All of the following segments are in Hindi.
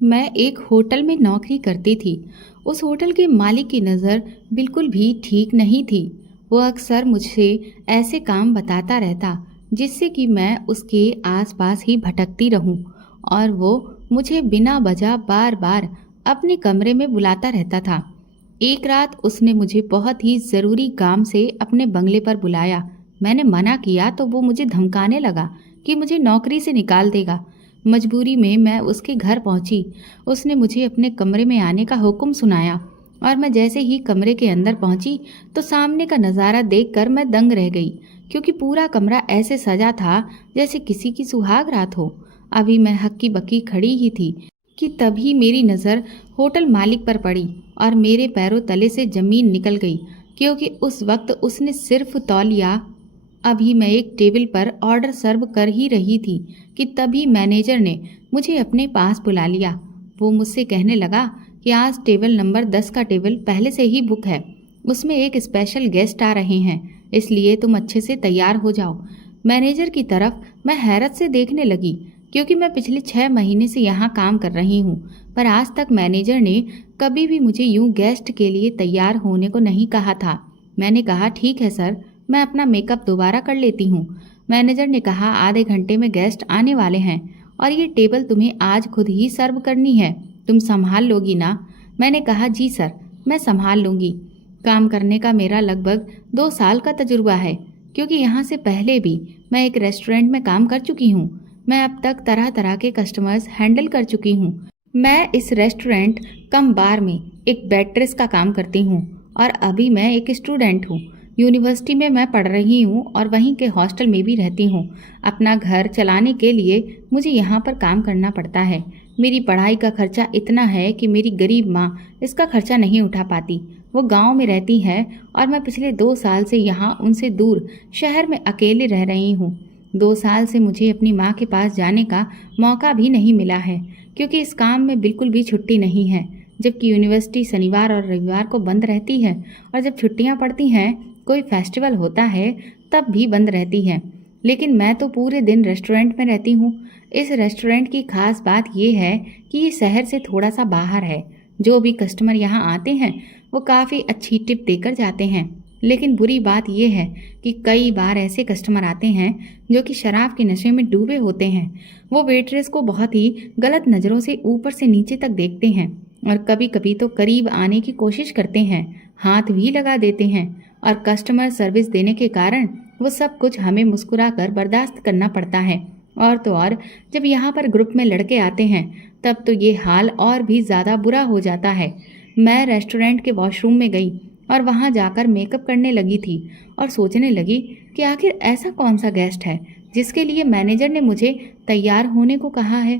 मैं एक होटल में नौकरी करती थी। उस होटल के मालिक की नज़र बिल्कुल भी ठीक नहीं थी। वो अक्सर मुझसे ऐसे काम बताता रहता जिससे कि मैं उसके आसपास ही भटकती रहूं, और वो मुझे बिना वजह बार बार अपने कमरे में बुलाता रहता था। एक रात उसने मुझे बहुत ही ज़रूरी काम से अपने बंगले पर बुलाया। मैंने मना किया तो वो मुझे धमकाने लगा कि मुझे नौकरी से निकाल देगा। मजबूरी में मैं उसके घर पहुंची। उसने मुझे अपने कमरे में आने का हुक्म सुनाया, और मैं जैसे ही कमरे के अंदर पहुंची तो सामने का नज़ारा देखकर मैं दंग रह गई, क्योंकि पूरा कमरा ऐसे सजा था जैसे किसी की सुहाग रात हो। अभी मैं हक्की बक्की खड़ी ही थी कि तभी मेरी नज़र होटल मालिक पर पड़ी, और मेरे पैरों तले से ज़मीन निकल गई, क्योंकि उस वक्त उसने सिर्फ तौलिया। अभी मैं एक टेबल पर ऑर्डर सर्व कर ही रही थी कि तभी मैनेजर ने मुझे अपने पास बुला लिया। वो मुझसे कहने लगा कि आज टेबल नंबर 10 का टेबल पहले से ही बुक है। उसमें एक स्पेशल गेस्ट आ रहे हैं, इसलिए तुम अच्छे से तैयार हो जाओ। मैनेजर की तरफ मैं हैरत से देखने लगी, क्योंकि मैं पिछले 6 महीने से यहाँ काम कर रही हूँ, पर आज तक मैनेजर ने कभी भी मुझे यूं गेस्ट के लिए तैयार होने को नहीं कहा था। मैंने कहा, ठीक है सर, मैं अपना मेकअप दोबारा कर लेती हूँ। मैनेजर ने कहा, आधे घंटे में गेस्ट आने वाले हैं, और ये टेबल तुम्हें आज खुद ही सर्व करनी है। तुम संभाल लोगी ना? मैंने कहा, जी सर, मैं संभाल लूँगी। काम करने का मेरा लगभग 2 साल का तजुर्बा है, क्योंकि यहाँ से पहले भी मैं एक रेस्टोरेंट में काम कर चुकी हूँ। मैं अब तक तरह तरह के कस्टमर्स हैंडल कर चुकी हूँ। मैं इस रेस्टोरेंट कम बार में एक वेट्रेस का काम करती हूँ, और अभी मैं एक स्टूडेंट हूँ। यूनिवर्सिटी में मैं पढ़ रही हूँ और वहीं के हॉस्टल में भी रहती हूँ। अपना घर चलाने के लिए मुझे यहाँ पर काम करना पड़ता है। मेरी पढ़ाई का खर्चा इतना है कि मेरी गरीब माँ इसका खर्चा नहीं उठा पाती। वो गांव में रहती है, और मैं पिछले 2 साल से यहाँ उनसे दूर शहर में अकेले रह रही हूँ। 2 साल से मुझे अपनी माँ के पास जाने का मौका भी नहीं मिला है, क्योंकि इस काम में बिल्कुल भी छुट्टी नहीं है। जबकि यूनिवर्सिटी शनिवार और रविवार को बंद रहती है, और जब छुट्टियाँ पड़ती हैं, कोई फेस्टिवल होता है, तब भी बंद रहती है। लेकिन मैं तो पूरे दिन रेस्टोरेंट में रहती हूँ। इस रेस्टोरेंट की खास बात यह है कि ये शहर से थोड़ा सा बाहर है। जो भी कस्टमर यहाँ आते हैं वो काफ़ी अच्छी टिप देकर जाते हैं। लेकिन बुरी बात यह है कि कई बार ऐसे कस्टमर आते हैं जो कि शराब के नशे में डूबे होते हैं। वो वेट्रेस को बहुत ही गलत नज़रों से ऊपर से नीचे तक देखते हैं, और कभी कभी तो करीब आने की कोशिश करते हैं, हाथ भी लगा देते हैं। और कस्टमर सर्विस देने के कारण वो सब कुछ हमें मुस्कुराकर बर्दाश्त करना पड़ता है। और तो और, जब यहाँ पर ग्रुप में लड़के आते हैं तब तो ये हाल और भी ज़्यादा बुरा हो जाता है। मैं रेस्टोरेंट के वॉशरूम में गई और वहाँ जाकर मेकअप करने लगी थी, और सोचने लगी कि आखिर ऐसा कौन सा गेस्ट है जिसके लिए मैनेजर ने मुझे तैयार होने को कहा है।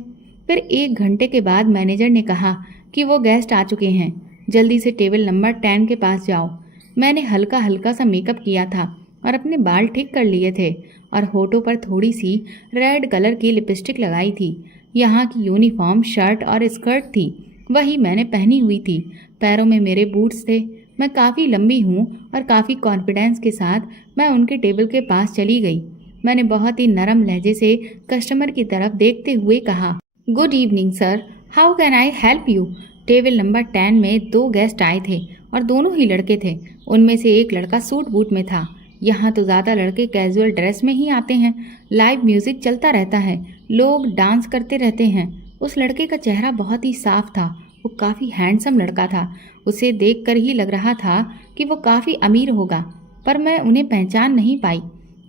फिर 1 घंटे के बाद मैनेजर ने कहा कि वो गेस्ट आ चुके हैं, जल्दी से टेबल नंबर 10 के पास जाओ। मैंने हल्का हल्का सा मेकअप किया था और अपने बाल ठीक कर लिए थे, और होठों पर थोड़ी सी रेड कलर की लिपस्टिक लगाई थी। यहाँ की यूनिफॉर्म शर्ट और स्कर्ट थी, वही मैंने पहनी हुई थी। पैरों में मेरे बूट्स थे। मैं काफ़ी लंबी हूँ, और काफ़ी कॉन्फिडेंस के साथ मैं उनके टेबल के पास चली गई। मैंने बहुत ही नरम लहजे से कस्टमर की तरफ देखते हुए कहा, good evening sir, how can I help you? Table number 10 में 2 गेस्ट आए थे, और दोनों ही लड़के थे। उनमें से एक लड़का सूट बूट में था। यहाँ तो ज़्यादा लड़के कैजुअल ड्रेस में ही आते हैं। लाइव म्यूज़िक चलता रहता है, लोग डांस करते रहते हैं। उस लड़के का चेहरा बहुत ही साफ था। वो काफ़ी हैंडसम लड़का था। उसे देखकर ही लग रहा था कि वो काफ़ी अमीर होगा, पर मैं उन्हें पहचान नहीं पाई।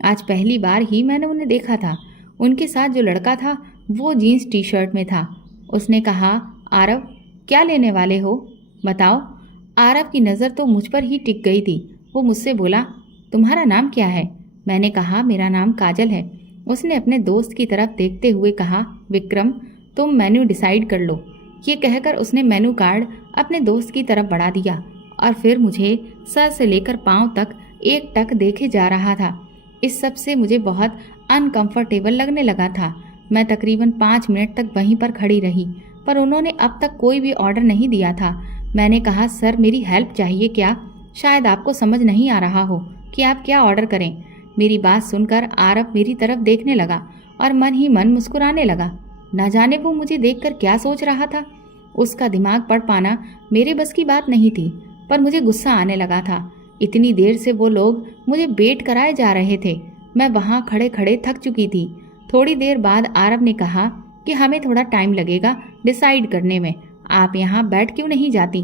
आज पहली बार ही मैंने उन्हें देखा था। उनके साथ जो लड़का था वो जीन्स टी शर्ट में था। उसने कहा, आरव, क्या लेने वाले हो, बताओ। आरव की नज़र तो मुझ पर ही टिक गई थी। वो मुझसे बोला, तुम्हारा नाम क्या है? मैंने कहा, मेरा नाम काजल है। उसने अपने दोस्त की तरफ देखते हुए कहा, विक्रम, तुम मेन्यू डिसाइड कर लो। ये कहकर उसने मेन्यू कार्ड अपने दोस्त की तरफ बढ़ा दिया, और फिर मुझे सर से लेकर पाँव तक एक टक देखे जा रहा था। इस सब से मुझे बहुत अनकंफर्टेबल लगने लगा था। मैं तकरीबन 5 मिनट तक वहीं पर खड़ी रही, पर उन्होंने अब तक कोई भी ऑर्डर नहीं दिया था। मैंने कहा, सर, मेरी हेल्प चाहिए क्या? शायद आपको समझ नहीं आ रहा हो कि आप क्या ऑर्डर करें। मेरी बात सुनकर आरव मेरी तरफ देखने लगा और मन ही मन मुस्कुराने लगा। न जाने वो मुझे देखकर क्या सोच रहा था। उसका दिमाग पढ़ पाना मेरे बस की बात नहीं थी, पर मुझे गुस्सा आने लगा था। इतनी देर से वो लोग मुझे वेट कराए जा रहे थे। मैं वहाँ खड़े खड़े थक चुकी थी। थोड़ी देर बाद आरव ने कहा कि हमें थोड़ा टाइम लगेगा डिसाइड करने में, आप यहाँ बैठ क्यों नहीं जाती।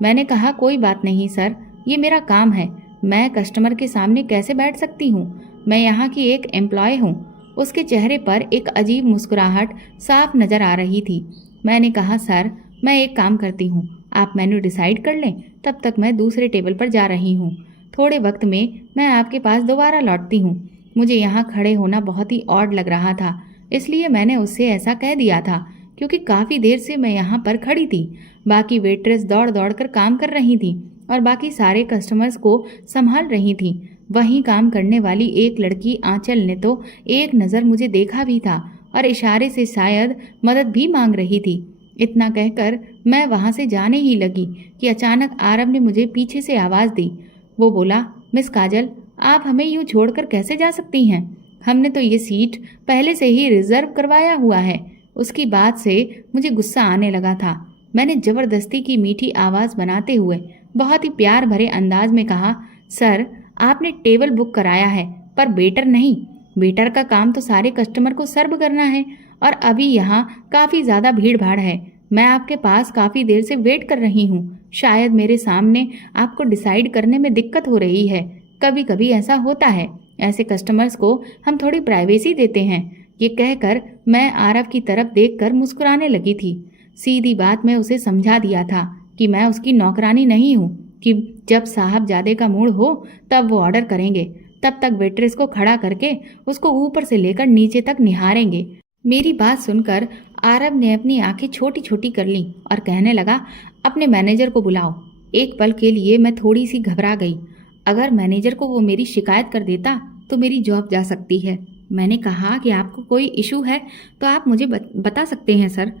मैंने कहा कोई बात नहीं सर, ये मेरा काम है, मैं कस्टमर के सामने कैसे बैठ सकती हूँ, मैं यहाँ की एक एम्प्लॉय हूँ। उसके चेहरे पर एक अजीब मुस्कुराहट साफ नजर आ रही थी। मैंने कहा सर, मैं एक काम करती हूँ, आप मेन्यू डिसाइड कर लें, तब तक मैं दूसरे टेबल पर जा रही हूँ। थोड़े वक्त में मैं आपके पास दोबारा लौटती हूँ। मुझे यहाँ खड़े होना बहुत ही ऑड लग रहा था, इसलिए मैंने उससे ऐसा कह दिया था, क्योंकि काफ़ी देर से मैं यहाँ पर खड़ी थी। बाकी वेट्रेस दौड़ दौड़ कर काम कर रही थी और बाकी सारे कस्टमर्स को संभाल रही थी। वहीं काम करने वाली एक लड़की आंचल ने तो एक नज़र मुझे देखा भी था और इशारे से शायद मदद भी मांग रही थी। इतना कहकर मैं वहाँ से जाने ही लगी कि अचानक आरव ने मुझे पीछे से आवाज़ दी। वो बोला, मिस काजल, आप हमें यूँ छोड़कर कैसे जा सकती हैं? हमने तो ये सीट पहले से ही रिजर्व करवाया हुआ है। उसकी बात से मुझे गुस्सा आने लगा था। मैंने ज़बरदस्ती की मीठी आवाज़ बनाते हुए बहुत ही प्यार भरे अंदाज में कहा, सर, आपने टेबल बुक कराया है पर वेटर नहीं। वेटर का काम तो सारे कस्टमर को सर्व करना है और अभी यहाँ काफ़ी ज़्यादा भीड़ भाड़ है। मैं आपके पास काफ़ी देर से वेट कर रही हूँ। शायद मेरे सामने आपको डिसाइड करने में दिक्कत हो रही है। कभी कभी ऐसा होता है, ऐसे कस्टमर्स को हम थोड़ी प्राइवेसी देते हैं। ये कहकर मैं आरव की तरफ देखकर मुस्कुराने लगी थी। सीधी बात मैं उसे समझा दिया था कि मैं उसकी नौकरानी नहीं हूँ, कि जब साहबजादे का मूड हो तब वो ऑर्डर करेंगे, तब तक वेट्रेस को खड़ा करके उसको ऊपर से लेकर नीचे तक निहारेंगे। मेरी बात सुनकर आरव ने अपनी आंखें छोटी छोटी कर लीं और कहने लगा, अपने मैनेजर को बुलाओ। एक पल के लिए मैं थोड़ी सी घबरा गई। अगर मैनेजर को वो मेरी शिकायत कर देता तो मेरी जॉब जा सकती है। मैंने कहा कि आपको कोई इशू है तो आप मुझे बता सकते हैं सर।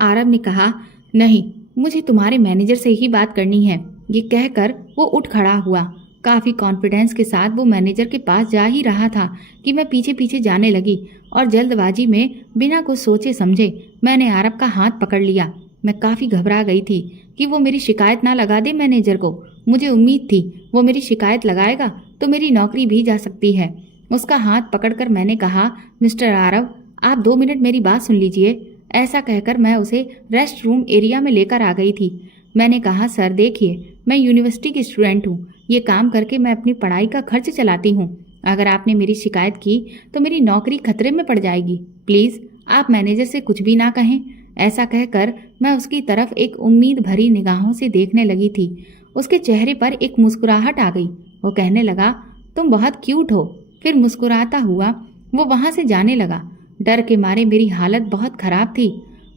आरव ने कहा, नहीं, मुझे तुम्हारे मैनेजर से ही बात करनी है। ये कहकर वो उठ खड़ा हुआ। काफ़ी कॉन्फिडेंस के साथ वो मैनेजर के पास जा ही रहा था कि मैं पीछे पीछे जाने लगी और जल्दबाजी में बिना कुछ सोचे समझे मैंने आरव का हाथ पकड़ लिया। मैं काफ़ी घबरा गई थी कि वो मेरी शिकायत ना लगा दे मैनेजर को। मुझे उम्मीद थी वो मेरी शिकायत लगाएगा तो मेरी नौकरी भी जा सकती है। उसका हाथ पकड़कर मैंने कहा, मिस्टर आरव, आप 2 मिनट मेरी बात सुन लीजिए। ऐसा कहकर मैं उसे रेस्ट रूम एरिया में लेकर आ गई थी। मैंने कहा, सर देखिए, मैं यूनिवर्सिटी की स्टूडेंट हूँ। ये काम करके मैं अपनी पढ़ाई का खर्च चलाती हूँ। अगर आपने मेरी शिकायत की तो मेरी नौकरी खतरे में पड़ जाएगी। प्लीज़ आप मैनेजर से कुछ भी ना कहें। ऐसा कहकर मैं उसकी तरफ एक उम्मीद भरी निगाहों से देखने लगी थी। उसके चेहरे पर एक मुस्कुराहट आ गई। वो कहने लगा, तुम बहुत क्यूट हो। फिर मुस्कुराता हुआ वो वहाँ से जाने लगा। डर के मारे मेरी हालत बहुत ख़राब थी।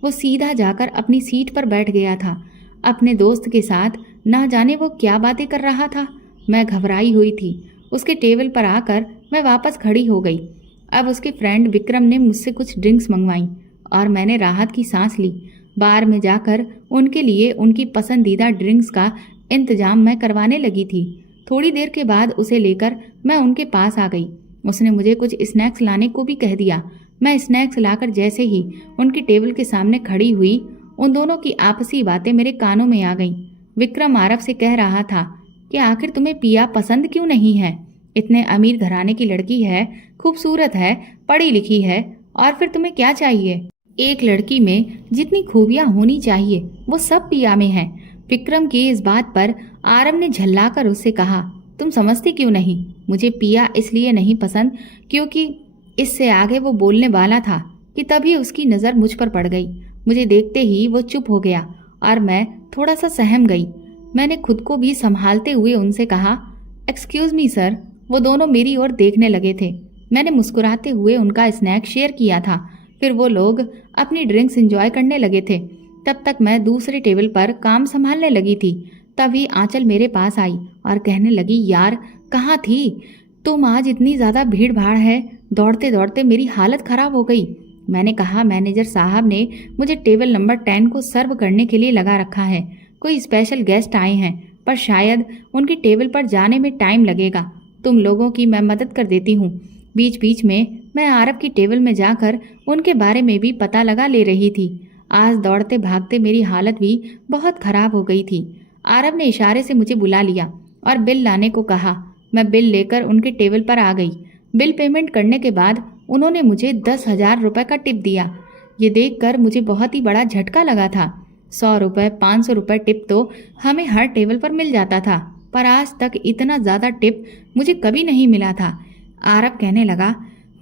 वो सीधा जाकर अपनी सीट पर बैठ गया था। अपने दोस्त के साथ ना जाने वो क्या बातें कर रहा था। मैं घबराई हुई थी। उसके टेबल पर आकर मैं वापस खड़ी हो गई। अब उसके फ्रेंड विक्रम ने मुझसे कुछ ड्रिंक्स मंगवाई और मैंने राहत की सांस ली। बार में जाकर उनके लिए उनकी पसंदीदा ड्रिंक्स का इंतजाम मैं करवाने लगी थी। थोड़ी देर के बाद उसे लेकर मैं उनके पास आ गई। उसने मुझे कुछ स्नैक्स लाने को भी कह दिया। मैं स्नैक्स लाकर जैसे ही उनकी टेबल के सामने खड़ी हुई, उन दोनों की आपसी बातें मेरे कानों में आ गईं। विक्रम आरव से कह रहा था कि आखिर तुम्हें पिया पसंद क्यों नहीं है? इतने अमीर घराने की लड़की है, खूबसूरत है, पढ़ी लिखी है, और फिर तुम्हें क्या चाहिए? एक लड़की में जितनी खूबियां होनी चाहिए वो सब पिया में है। विक्रम की इस बात पर आरव ने झल्लाकर उससे कहा, तुम समझती क्यों नहीं? मुझे पिया इसलिए नहीं पसंद क्योंकि इससे आगे वो बोलने वाला था कि तभी उसकी नज़र मुझ पर पड़ गई। मुझे देखते ही वो चुप हो गया और मैं थोड़ा सा सहम गई। मैंने खुद को भी संभालते हुए उनसे कहा, एक्सक्यूज़ मी सर। वो दोनों मेरी ओर देखने लगे थे। मैंने मुस्कुराते हुए उनका स्नैक शेयर किया था। फिर वो लोग अपनी ड्रिंक्स एंजॉय करने लगे थे। तब तक मैं दूसरे टेबल पर काम संभालने लगी थी। तभी आंचल मेरे पास आई और कहने लगी, यार कहाँ थी तुम? आज इतनी ज़्यादा भीड़ भाड़ है, दौड़ते दौड़ते मेरी हालत ख़राब हो गई। मैंने कहा, मैनेजर साहब ने मुझे टेबल नंबर 10 को सर्व करने के लिए लगा रखा है। कोई स्पेशल गेस्ट आए हैं, पर शायद उनकी टेबल पर जाने में टाइम लगेगा। तुम लोगों की मैं मदद कर देती हूँ। बीच बीच में मैं आरव की टेबल में जाकर उनके बारे में भी पता लगा ले रही थी। आज दौड़ते भागते मेरी हालत भी बहुत खराब हो गई थी। आरव ने इशारे से मुझे बुला लिया और बिल लाने को कहा। मैं बिल लेकर उनके टेबल पर आ गई। बिल पेमेंट करने के बाद उन्होंने मुझे 10,000 रुपये का टिप दिया। ये देखकर मुझे बहुत ही बड़ा झटका लगा था। 100 रुपये 500 रुपये टिप तो हमें हर टेबल पर मिल जाता था, पर आज तक इतना ज़्यादा टिप मुझे कभी नहीं मिला था। आरव कहने लगा,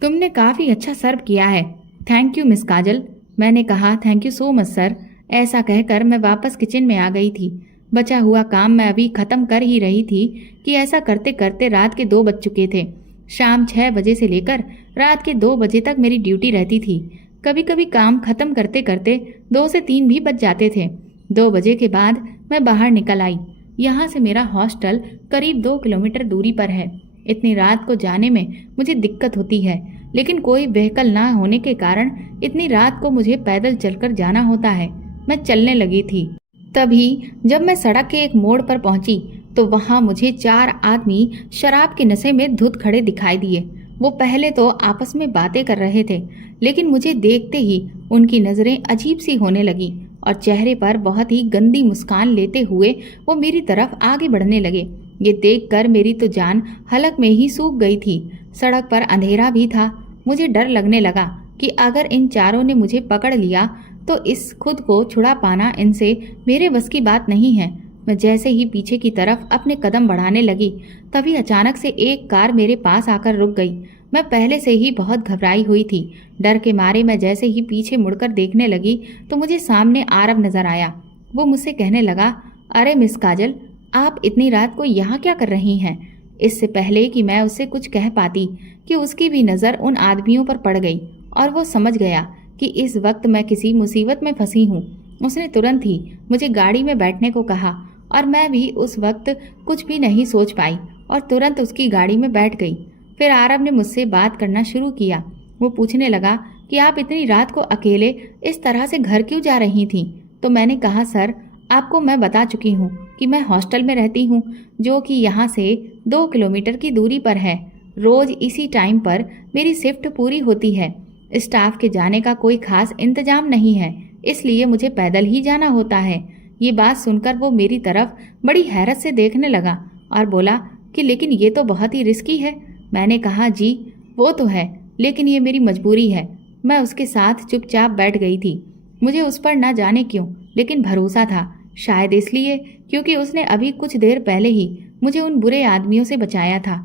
तुमने काफ़ी अच्छा सर्व किया है। थैंक यू मिस काजल। मैंने कहा, thank you so much sir. ऐसा कहकर मैं वापस किचन में आ गई थी। बचा हुआ काम मैं अभी ख़त्म कर ही रही थी कि ऐसा करते करते रात के 2 बज चुके थे। शाम 6 बजे से लेकर रात के 2 बजे तक मेरी ड्यूटी रहती थी। कभी कभी काम ख़त्म करते करते 2 से 3 भी बज जाते थे। 2 बजे के बाद मैं बाहर निकल आई। यहाँ से मेरा हॉस्टल करीब 2 किलोमीटर दूरी पर है। इतनी रात को जाने में मुझे दिक्कत होती है, लेकिन कोई व्हीकल ना होने के कारण इतनी रात को मुझे पैदल चलकर जाना होता है। मैं चलने लगी थी। तभी जब मैं सड़क के एक मोड़ पर पहुंची तो वहां मुझे 4 आदमी शराब के नशे में धुत खड़े दिखाई दिए। वो पहले तो आपस में बातें कर रहे थे, लेकिन मुझे देखते ही उनकी नज़रें अजीब सी होने लगी और चेहरे पर बहुत ही गंदी मुस्कान लेते हुए वो मेरी तरफ आगे बढ़ने लगे। ये देखकर मेरी तो जान हलक में ही सूख गई थी। सड़क पर अंधेरा भी था। मुझे डर लगने लगा कि अगर इन चारों ने मुझे पकड़ लिया तो इस खुद को छुड़ा पाना इनसे मेरे बस की बात नहीं है। मैं जैसे ही पीछे की तरफ अपने कदम बढ़ाने लगी, तभी अचानक से एक कार मेरे पास आकर रुक गई। मैं पहले से ही बहुत घबराई हुई थी। डर के मारे मैं जैसे ही पीछे मुड़कर देखने लगी तो मुझे सामने आरव नजर आया। वो मुझसे कहने लगा, अरे मिस काजल, आप इतनी रात को यहाँ क्या कर रही हैं? इससे पहले कि मैं उससे कुछ कह पाती कि उसकी भी नज़र उन आदमियों पर पड़ गई और वो समझ गया कि इस वक्त मैं किसी मुसीबत में फंसी हूँ। उसने तुरंत ही मुझे गाड़ी में बैठने को कहा और मैं भी उस वक्त कुछ भी नहीं सोच पाई और तुरंत उसकी गाड़ी में बैठ गई। फिर आरव ने मुझसे बात करना शुरू किया। वो पूछने लगा कि आप इतनी रात को अकेले इस तरह से घर क्यों जा रही थीं? तो मैंने कहा, सर, आपको मैं बता चुकी हूँ कि मैं हॉस्टल में रहती हूँ, जो कि यहाँ से 2 किलोमीटर की दूरी पर है। रोज़ इसी टाइम पर मेरी शिफ्ट पूरी होती है। स्टाफ के जाने का कोई खास इंतजाम नहीं है, इसलिए मुझे पैदल ही जाना होता है। ये बात सुनकर वो मेरी तरफ बड़ी हैरत से देखने लगा और बोला कि लेकिन ये तो बहुत ही रिस्की है। मैंने कहा, जी वो तो है, लेकिन ये मेरी मजबूरी है। मैं उसके साथ चुपचाप बैठ गई थी। मुझे उस पर ना जाने क्यों, लेकिन भरोसा था। शायद इसलिए क्योंकि उसने अभी कुछ देर पहले ही मुझे उन बुरे आदमियों से बचाया था।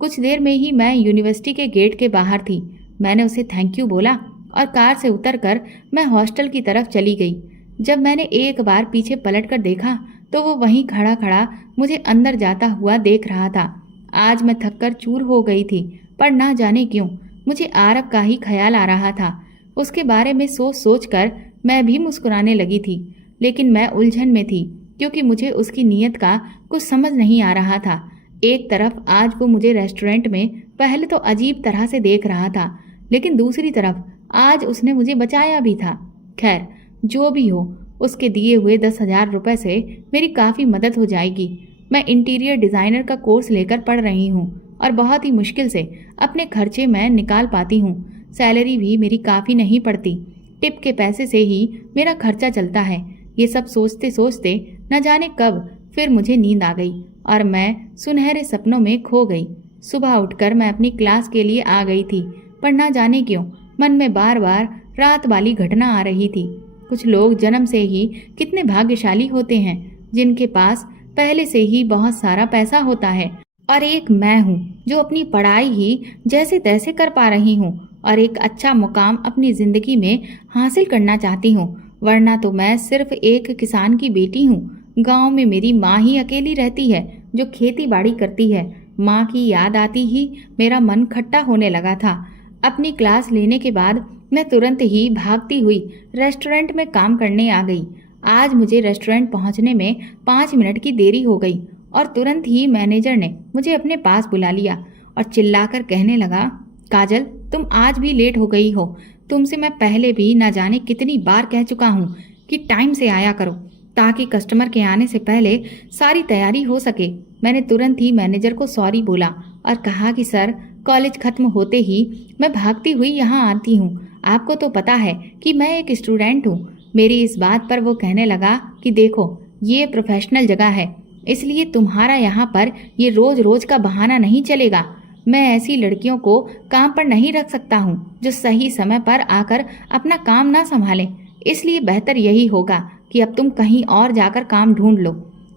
कुछ देर में ही मैं यूनिवर्सिटी के गेट के बाहर थी। मैंने उसे थैंक यू बोला और कार से उतरकर मैं हॉस्टल की तरफ चली गई। जब मैंने एक बार पीछे पलटकर देखा तो वो वहीं खड़ा खड़ा मुझे अंदर जाता हुआ देख रहा था। आज मैं थककर चूर हो गई थी, पर ना जाने क्यों मुझे आरव का ही ख्याल आ रहा था। उसके बारे में सोच सोच कर मैं भी मुस्कुराने लगी थी, लेकिन मैं उलझन में थी क्योंकि मुझे उसकी नीयत का कुछ समझ नहीं आ रहा था। एक तरफ आज वो मुझे रेस्टोरेंट में पहले तो अजीब तरह से देख रहा था, लेकिन दूसरी तरफ आज उसने मुझे बचाया भी था। खैर, जो भी हो, उसके दिए हुए 10,000 रुपये से मेरी काफ़ी मदद हो जाएगी। मैं इंटीरियर डिज़ाइनर का कोर्स लेकर पढ़ रही हूँ और बहुत ही मुश्किल से अपने खर्चे मैं निकाल पाती हूँ। सैलरी भी मेरी काफ़ी नहीं पड़ती। टिप के पैसे से ही मेरा खर्चा चलता है। ये सब सोचते सोचते न जाने कब फिर मुझे नींद आ गई और मैं सुनहरे सपनों में खो गई। सुबह उठकर मैं अपनी क्लास के लिए आ गई थी, पर न जाने क्यों मन में बार बार रात वाली घटना आ रही थी। कुछ लोग जन्म से ही कितने भाग्यशाली होते हैं जिनके पास पहले से ही बहुत सारा पैसा होता है, और एक मैं हूँ जो अपनी पढ़ाई ही जैसे तैसे कर पा रही हूँ और एक अच्छा मुकाम अपनी ज़िंदगी में हासिल करना चाहती हूँ। वरना तो मैं सिर्फ एक किसान की बेटी हूँ। गांव में मेरी माँ ही अकेली रहती है जो खेती बाड़ी करती है। माँ की याद आती ही मेरा मन खट्टा होने लगा था। अपनी क्लास लेने के बाद मैं तुरंत ही भागती हुई रेस्टोरेंट में काम करने आ गई। आज मुझे रेस्टोरेंट पहुंचने में 5 मिनट की देरी हो गई और तुरंत ही मैनेजर ने मुझे अपने पास बुला लिया और चिल्लाकर कहने लगा, काजल, तुम आज भी लेट हो गई हो। तुमसे मैं पहले भी ना जाने कितनी बार कह चुका हूँ कि टाइम से आया करो ताकि कस्टमर के आने से पहले सारी तैयारी हो सके। मैंने तुरंत ही मैनेजर को सॉरी बोला और कहा कि सर, कॉलेज खत्म होते ही मैं भागती हुई यहाँ आती हूँ। आपको तो पता है कि मैं एक स्टूडेंट हूँ। मेरी इस बात पर वो कहने लगा कि देखो, ये प्रोफेशनल जगह है, इसलिए तुम्हारा यहाँ पर ये रोज रोज का बहाना नहीं चलेगा। मैं ऐसी लड़कियों को काम पर नहीं रख सकता हूँ जो सही समय पर आकर अपना काम ना संभालें। इसलिए बेहतर यही होगा कि अब तुम कहीं और जाकर काम ढूंढ लो।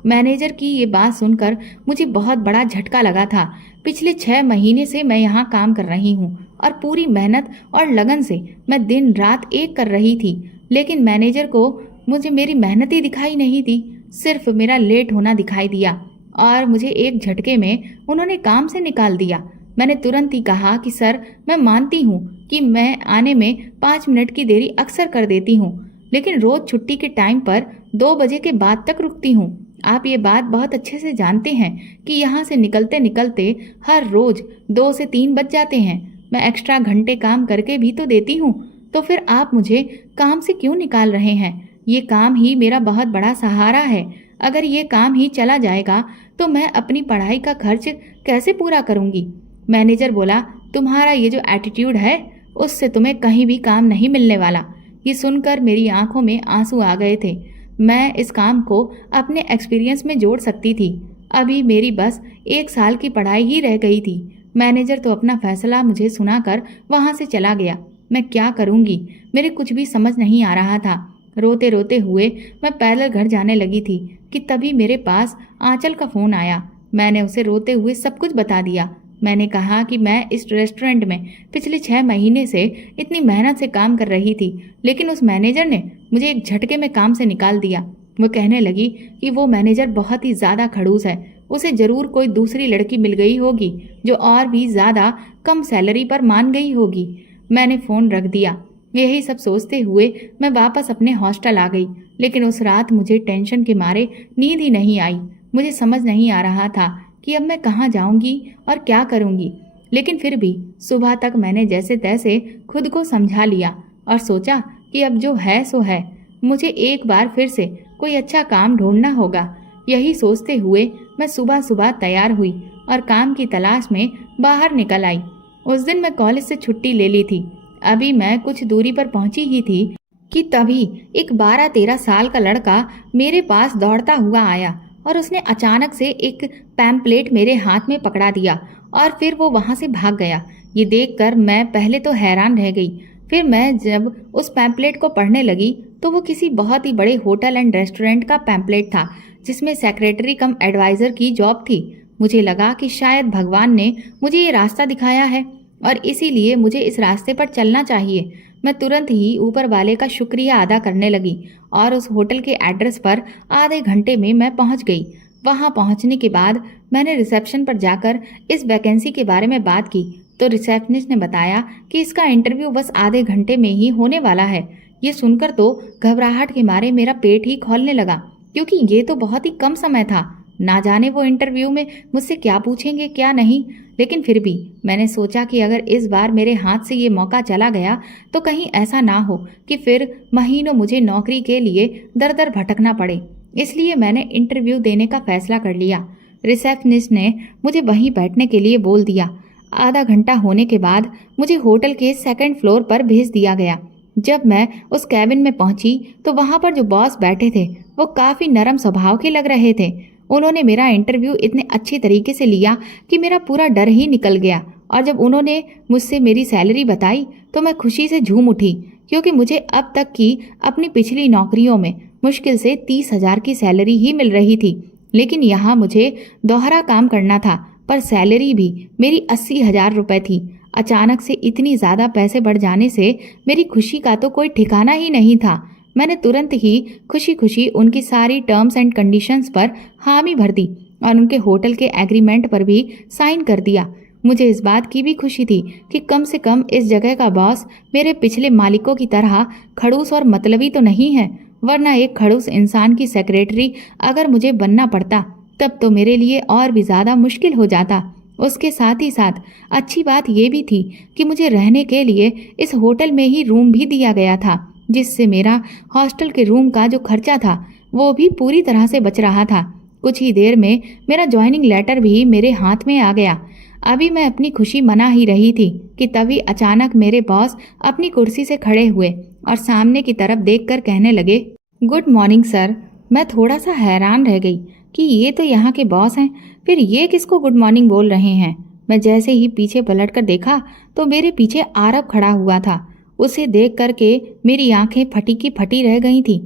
मैनेजर की ये बात सुनकर मुझे बहुत बड़ा झटका लगा था। पिछले 6 महीने से मैं यहाँ काम कर रही हूँ और पूरी मेहनत और लगन से मैं दिन रात एक कर रही थी, लेकिन मैनेजर को मुझे मेरी मेहनत ही दिखाई नहीं दी, सिर्फ मेरा लेट होना दिखाई दिया और मुझे एक झटके में उन्होंने काम से निकाल दिया। मैंने तुरंत ही कहा कि सर, मैं मानती हूँ कि मैं आने में 5 मिनट की देरी अक्सर कर देती हूँ, लेकिन रोज छुट्टी के टाइम पर 2 बजे के बाद तक रुकती हूँ। आप ये बात बहुत अच्छे से जानते हैं कि यहाँ से निकलते निकलते हर रोज 2 से 3 बज जाते हैं। मैं एक्स्ट्रा घंटे काम करके भी तो देती हूँ, तो फिर आप मुझे काम से क्यों निकाल रहे हैं? ये काम ही मेरा बहुत बड़ा सहारा है। अगर ये काम ही चला जाएगा तो मैं अपनी पढ़ाई का खर्च कैसे पूरा करूँगी? मैनेजर बोला, तुम्हारा ये जो एटीट्यूड है उससे तुम्हें कहीं भी काम नहीं मिलने वाला। ये सुनकर मेरी आंखों में आंसू आ गए थे। मैं इस काम को अपने एक्सपीरियंस में जोड़ सकती थी। अभी मेरी बस 1 साल की पढ़ाई ही रह गई थी। मैनेजर तो अपना फैसला मुझे सुनाकर वहां से चला गया। मैं क्या करूंगी, मेरे कुछ भी समझ नहीं आ रहा था। रोते रोते हुए मैं पैदल घर जाने लगी थी कि तभी मेरे पास आंचल का फोन आया। मैंने उसे रोते हुए सब कुछ बता दिया। मैंने कहा कि मैं इस रेस्टोरेंट में पिछले 6 महीने से इतनी मेहनत से काम कर रही थी, लेकिन उस मैनेजर ने मुझे एक झटके में काम से निकाल दिया। वो कहने लगी कि वो मैनेजर बहुत ही ज़्यादा खड़ूस है, उसे ज़रूर कोई दूसरी लड़की मिल गई होगी जो और भी ज़्यादा कम सैलरी पर मान गई होगी। मैंने फ़ोन रख दिया। यही सब सोचते हुए मैं वापस अपने हॉस्टल आ गई, लेकिन उस रात मुझे टेंशन के मारे नींद ही नहीं आई। मुझे समझ नहीं आ रहा था कि अब मैं कहाँ जाऊंगी और क्या करूंगी, लेकिन फिर भी सुबह तक मैंने जैसे तैसे खुद को समझा लिया और सोचा कि अब जो है सो है, मुझे एक बार फिर से कोई अच्छा काम ढूंढना होगा। यही सोचते हुए मैं सुबह सुबह तैयार हुई और काम की तलाश में बाहर निकल आई। उस दिन मैं कॉलेज से छुट्टी ले ली थी। अभी मैं कुछ दूरी पर पहुंची ही थी कि तभी एक 12-13 साल का लड़का मेरे पास दौड़ता हुआ आया और उसने अचानक से एक पैम्पलेट मेरे हाथ में पकड़ा दिया और फिर वो वहां से भाग गया। ये देखकर मैं पहले तो हैरान रह गई। फिर मैं जब उस पैम्पलेट को पढ़ने लगी तो वो किसी बहुत ही बड़े होटल एंड रेस्टोरेंट का पैम्पलेट था, जिसमें सेक्रेटरी कम एडवाइज़र की जॉब थी। मुझे लगा कि शायद भगवान ने मुझे ये रास्ता दिखाया है और इसीलिए मुझे इस रास्ते पर चलना चाहिए। मैं तुरंत ही ऊपर वाले का शुक्रिया अदा करने लगी और उस होटल के एड्रेस पर आधे घंटे में मैं पहुंच गई। वहां पहुंचने के बाद मैंने रिसेप्शन पर जाकर इस वैकेंसी के बारे में बात की तो रिसेप्शनिस्ट ने बताया कि इसका इंटरव्यू बस आधे घंटे में ही होने वाला है। ये सुनकर तो घबराहट के मारे मेरा पेट ही खौलने लगा, क्योंकि ये तो बहुत ही कम समय था। ना जाने वो इंटरव्यू में मुझसे क्या पूछेंगे क्या नहीं, लेकिन फिर भी मैंने सोचा कि अगर इस बार मेरे हाथ से ये मौका चला गया तो कहीं ऐसा ना हो कि फिर महीनों मुझे नौकरी के लिए दर दर भटकना पड़े। इसलिए मैंने इंटरव्यू देने का फैसला कर लिया। रिसेप्शनिस्ट ने मुझे वहीं बैठने के लिए बोल दिया। आधा घंटा होने के बाद मुझे होटल के 2nd फ्लोर पर भेज दिया गया। जब मैं उस कैबिन में पहुंची तो वहां पर जो बॉस बैठे थे वो काफ़ी नरम स्वभाव के लग रहे थे। उन्होंने मेरा इंटरव्यू इतने अच्छी तरीके से लिया कि मेरा पूरा डर ही निकल गया और जब उन्होंने मुझसे मेरी सैलरी बताई तो मैं खुशी से झूम उठी, क्योंकि मुझे अब तक की अपनी पिछली नौकरियों में मुश्किल से 30,000 की सैलरी ही मिल रही थी, लेकिन यहाँ मुझे दोहरा काम करना था, पर सैलरी भी मेरी 80,000 रुपये थी। अचानक से इतनी ज़्यादा पैसे बढ़ जाने से मेरी खुशी का तो कोई ठिकाना ही नहीं था। मैंने तुरंत ही खुशी खुशी उनकी सारी टर्म्स एंड कंडीशंस पर हामी भर दी और उनके होटल के एग्रीमेंट पर भी साइन कर दिया। मुझे इस बात की भी खुशी थी कि कम से कम इस जगह का बॉस मेरे पिछले मालिकों की तरह खड़ूस और मतलबी तो नहीं है, वरना एक खड़ूस इंसान की सेक्रेटरी अगर मुझे बनना पड़ता तब तो मेरे लिए और भी ज़्यादा मुश्किल हो जाता। उसके साथ ही साथ अच्छी बात ये भी थी कि मुझे रहने के लिए इस होटल में ही रूम भी दिया गया था, जिससे मेरा हॉस्टल के रूम का जो खर्चा था वो भी पूरी तरह से बच रहा था। कुछ ही देर में मेरा ज्वाइनिंग लेटर भी मेरे हाथ में आ गया। अभी मैं अपनी खुशी मना ही रही थी कि तभी अचानक मेरे बॉस अपनी कुर्सी से खड़े हुए और सामने की तरफ देखकर कहने लगे, गुड मॉर्निंग सर। मैं थोड़ा सा हैरान रह गई कि ये तो यहाँ के बॉस हैं, फिर ये किसको गुड मॉर्निंग बोल रहे हैं। मैं जैसे ही पीछे पलटकर देखा तो मेरे पीछे आरव खड़ा हुआ था। उसे देख करके मेरी आंखें फटी की फटी रह गई थी।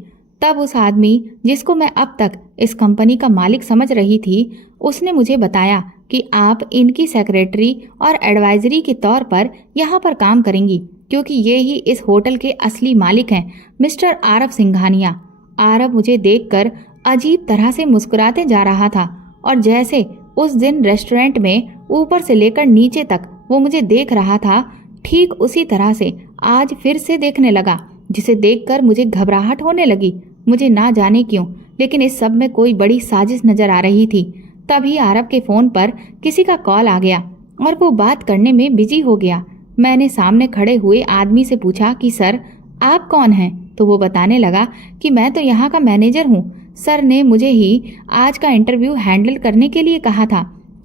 तब उस आदमी जिसको मैं अब तक इस कंपनी का मालिक समझ रही थी, उसने मुझे बताया कि आप इनकी सेक्रेटरी और एडवाइजरी के तौर पर यहाँ पर काम करेंगी, क्योंकि ये ही इस होटल के असली मालिक हैं, मिस्टर आरव सिंघानिया। आरव मुझे देखकर अजीब तरह से मुस्कुराते जा रहा था और जैसे उस दिन रेस्टोरेंट में ऊपर से लेकर नीचे तक वो मुझे देख रहा था, ठीक उसी तरह से आज फिर से देखने लगा, जिसे देखकर मुझे घबराहट होने लगी। मुझे ना जाने क्यों, लेकिन इस सब में कोई बड़ी साजिश नजर आ रही थी। तभी आरव के फोन पर किसी का कॉल आ गया और वो बात करने में बिजी हो गया। मैंने सामने खड़े हुए आदमी से पूछा कि सर आप कौन हैं? तो वो बताने लगा कि मैं तो यहाँ का मैनेजर हूँ। सर ने मुझे ही आज का इंटरव्यू हैंडल करने के लिए कहा था।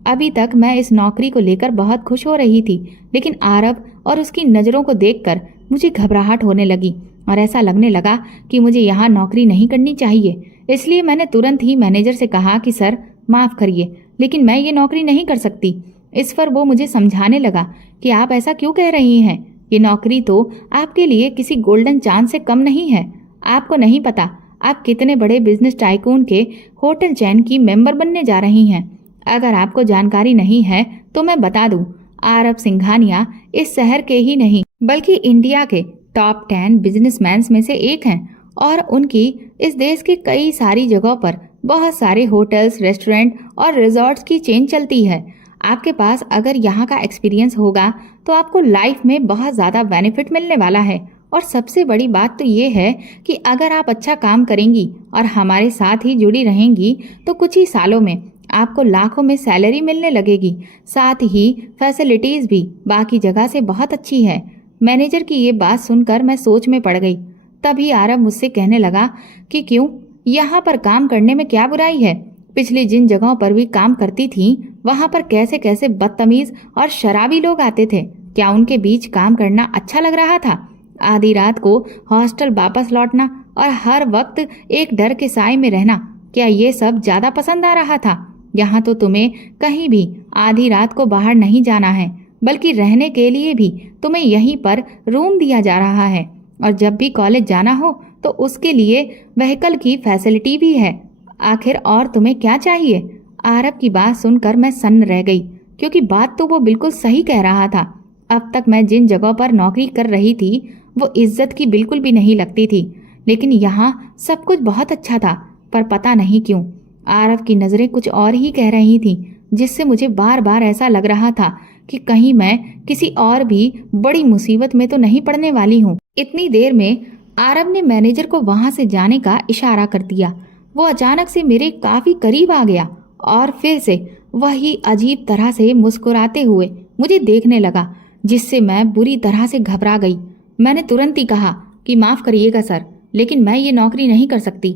अभी तक मैं इस नौकरी को लेकर बहुत खुश हो रही थी, लेकिन आरव और उसकी नज़रों को देखकर मुझे घबराहट होने लगी और ऐसा लगने लगा कि मुझे यहाँ नौकरी नहीं करनी चाहिए। इसलिए मैंने तुरंत ही मैनेजर से कहा कि सर माफ़ करिए, लेकिन मैं ये नौकरी नहीं कर सकती। इस पर वो मुझे समझाने लगा कि आप ऐसा क्यों कह रही हैं, ये नौकरी तो आपके लिए किसी गोल्डन चांस से कम नहीं है। आपको नहीं पता आप कितने बड़े बिजनेस टाइकून के होटल चैन की मेंबर बनने जा रही हैं। अगर आपको जानकारी नहीं है तो मैं बता दूं, आरव सिंघानिया इस शहर के ही नहीं बल्कि इंडिया के टॉप 10 बिजनेसमैन में से एक हैं और उनकी इस देश की कई सारी जगहों पर बहुत सारे होटल्स, रेस्टोरेंट और रिजॉर्ट्स की चेन चलती है। आपके पास अगर यहाँ का एक्सपीरियंस होगा तो आपको लाइफ में बहुत ज़्यादा बेनिफिट मिलने वाला है। और सबसे बड़ी बात तो ये है कि अगर आप अच्छा काम करेंगी और हमारे साथ ही जुड़ी रहेंगी तो कुछ ही सालों में आपको लाखों में सैलरी मिलने लगेगी। साथ ही फैसिलिटीज़ भी बाकी जगह से बहुत अच्छी है। मैनेजर की ये बात सुनकर मैं सोच में पड़ गई। तभी आरव मुझसे कहने लगा कि क्यों, यहाँ पर काम करने में क्या बुराई है? पिछली जिन जगहों पर भी काम करती थी वहाँ पर कैसे कैसे बदतमीज और शराबी लोग आते थे। क्या उनके बीच काम करना अच्छा लग रहा था? आधी रात को हॉस्टल वापस लौटना और हर वक्त एक डर के साए में रहना, क्या ये सब ज्यादा पसंद आ रहा था? यहाँ तो तुम्हें कहीं भी आधी रात को बाहर नहीं जाना है, बल्कि रहने के लिए भी तुम्हें यहीं पर रूम दिया जा रहा है और जब भी कॉलेज जाना हो तो उसके लिए व्हीकल की फैसिलिटी भी है। आखिर और तुम्हें क्या चाहिए? आरव की बात सुनकर मैं सन्न रह गई, क्योंकि बात तो वो बिल्कुल सही कह रहा था। अब तक मैं जिन जगहों पर नौकरी कर रही थी वो इज्जत की बिल्कुल भी नहीं लगती थी, लेकिन यहाँ सब कुछ बहुत अच्छा था। पर पता नहीं क्यों आरव की नज़रें कुछ और ही कह रही थीं, जिससे मुझे बार बार ऐसा लग रहा था कि कहीं मैं किसी और भी बड़ी मुसीबत में तो नहीं पड़ने वाली हूँ। इतनी देर में आरव ने मैनेजर को वहां से जाने का इशारा कर दिया। वो अचानक से मेरे काफी करीब आ गया और फिर से वही अजीब तरह से मुस्कुराते हुए मुझे देखने लगा, जिससे मैं बुरी तरह से घबरा गई। मैंने तुरंत ही कहा कि माफ़ करिएगा सर, लेकिन मैं ये नौकरी नहीं कर सकती।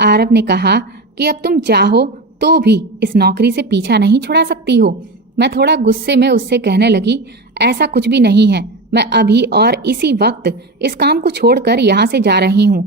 आरव ने कहा कि अब तुम चाहो तो भी इस नौकरी से पीछा नहीं छुड़ा सकती हो। मैं थोड़ा गुस्से में उससे कहने लगी, ऐसा कुछ भी नहीं है, मैं अभी और इसी वक्त इस काम को छोड़कर यहाँ से जा रही हूँ।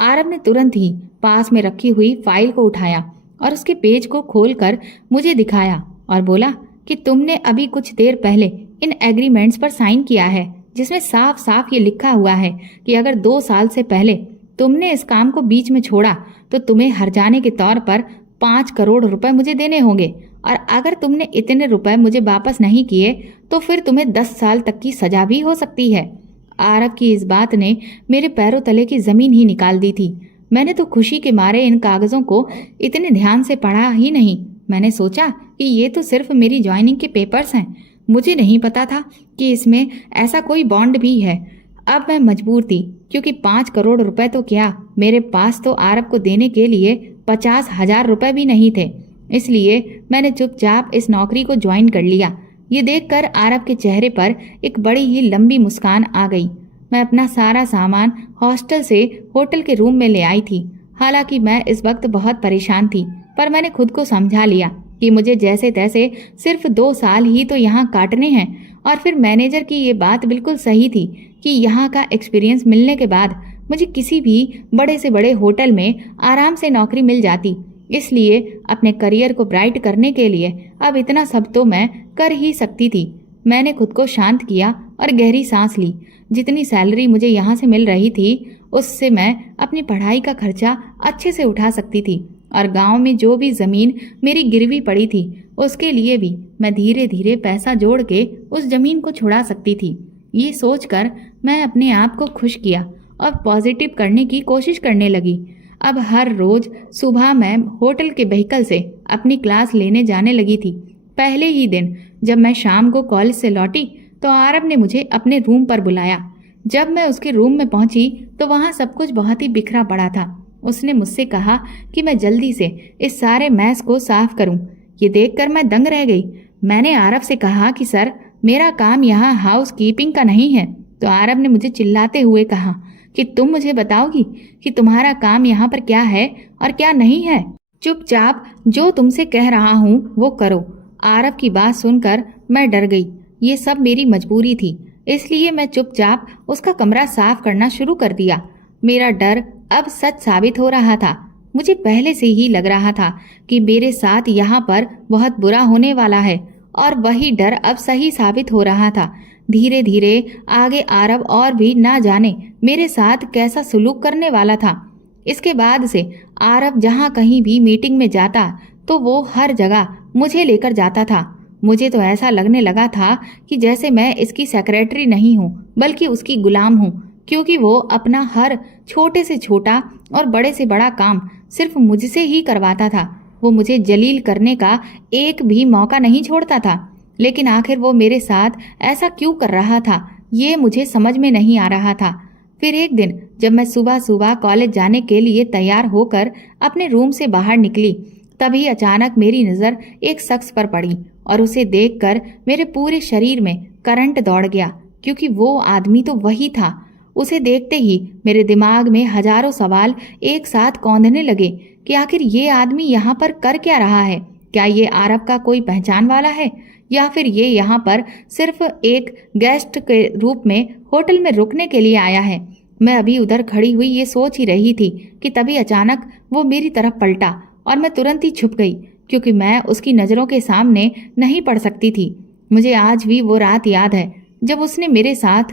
आरव ने तुरंत ही पास में रखी हुई फाइल को उठाया और उसके पेज को खोलकर मुझे दिखाया और बोला कि तुमने अभी कुछ देर पहले इन एग्रीमेंट्स पर साइन किया है, जिसमें साफ साफ ये लिखा हुआ है कि अगर 2 साल से पहले तुमने इस काम को बीच में छोड़ा तो तुम्हें हर्जाने के तौर पर 5 करोड़ रुपए मुझे देने होंगे, और अगर तुमने इतने रुपए मुझे वापस नहीं किए तो फिर तुम्हें 10 साल तक की सजा भी हो सकती है। आरव की इस बात ने मेरे पैरों तले की जमीन ही निकाल दी थी। मैंने तो खुशी के मारे इन कागजों को इतने ध्यान से पढ़ा ही नहीं। मैंने सोचा कि ये तो सिर्फ मेरी ज्वाइनिंग के पेपर्स हैं। मुझे नहीं पता था कि इसमें ऐसा कोई बॉन्ड भी है। अब मैं मजबूर थी, क्योंकि 5 करोड़ रुपए तो क्या, मेरे पास तो आरव को देने के लिए 50,000 रुपए भी नहीं थे। इसलिए मैंने चुपचाप इस नौकरी को ज्वाइन कर लिया। ये देखकर आरव के चेहरे पर एक बड़ी ही लंबी मुस्कान आ गई। मैं अपना सारा सामान हॉस्टल से होटल के रूम में ले आई थी। हालांकि मैं इस वक्त बहुत परेशान थी, पर मैंने खुद को समझा लिया कि मुझे जैसे तैसे सिर्फ 2 साल ही तो यहाँ काटने हैं। और फिर मैनेजर की ये बात बिल्कुल सही थी कि यहाँ का एक्सपीरियंस मिलने के बाद मुझे किसी भी बड़े से बड़े होटल में आराम से नौकरी मिल जाती। इसलिए अपने करियर को ब्राइट करने के लिए अब इतना सब तो मैं कर ही सकती थी। मैंने खुद को शांत किया और गहरी सांस ली। जितनी सैलरी मुझे यहाँ से मिल रही थी उससे मैं अपनी पढ़ाई का खर्चा अच्छे से उठा सकती थी और गांव में जो भी ज़मीन मेरी गिरवी पड़ी थी उसके लिए भी मैं धीरे धीरे पैसा जोड़ के उस ज़मीन को छुड़ा सकती थी। ये सोचकर मैं अपने आप को खुश किया और पॉजिटिव करने की कोशिश करने लगी। अब हर रोज़ सुबह मैं होटल के व्हीकल से अपनी क्लास लेने जाने लगी थी। पहले ही दिन जब मैं शाम को कॉलेज से लौटी तो आरव ने मुझे अपने रूम पर बुलाया। जब मैं उसके रूम में पहुंची तो वहां सब कुछ बहुत ही बिखरा पड़ा था। उसने मुझसे कहा कि मैं जल्दी से इस सारे मैस को साफ करूं। ये देखकर मैं दंग रह गई। मैंने आरव से कहा कि सर, मेरा काम यहाँ हाउस कीपिंग का नहीं है। तो आरव ने मुझे चिल्लाते हुए कहा कि तुम मुझे बताओगी कि तुम्हारा काम यहाँ पर क्या है और क्या नहीं है। चुपचाप जो तुमसे कह रहा हूँ वो करो। आरव की बात सुनकर मैं डर गई। ये सब मेरी मजबूरी थी, इसलिए मैं चुपचाप उसका कमरा साफ करना शुरू कर दिया। मेरा डर अब सच साबित हो रहा था। मुझे पहले से ही लग रहा था कि मेरे साथ यहाँ पर बहुत बुरा होने वाला है और वही डर अब सही साबित हो रहा था। धीरे धीरे आगे आरव और भी ना जाने मेरे साथ कैसा सलूक करने वाला था। इसके बाद से आरव जहाँ कहीं भी मीटिंग में जाता तो वो हर जगह मुझे लेकर जाता था। मुझे तो ऐसा लगने लगा था कि जैसे मैं इसकी सेक्रेटरी नहीं हूँ बल्कि उसकी गुलाम हूँ, क्योंकि वो अपना हर छोटे से छोटा और बड़े से बड़ा काम सिर्फ मुझसे ही करवाता था। वो मुझे जलील करने का एक भी मौका नहीं छोड़ता था। लेकिन आखिर वो मेरे साथ ऐसा क्यों कर रहा था, ये मुझे समझ में नहीं आ रहा था। फिर एक दिन जब मैं सुबह सुबह कॉलेज जाने के लिए तैयार होकर अपने रूम से बाहर निकली, तभी अचानक मेरी नज़र एक शख्स पर पड़ी और उसे देखकर मेरे पूरे शरीर में करंट दौड़ गया, क्योंकि वो आदमी तो वही था। उसे देखते ही मेरे दिमाग में हजारों सवाल एक साथ कौंधने लगे कि आखिर ये आदमी यहाँ पर कर क्या रहा है। क्या ये आरव का कोई पहचान वाला है या फिर ये यहाँ पर सिर्फ एक गेस्ट के रूप में होटल में रुकने के लिए आया है। मैं अभी उधर खड़ी हुई ये सोच ही रही थी कि तभी अचानक वो मेरी तरफ पलटा और मैं तुरंत ही छुप गई, क्योंकि मैं उसकी नज़रों के सामने नहीं पड़ सकती थी। मुझे आज भी वो रात याद है जब उसने मेरे साथ,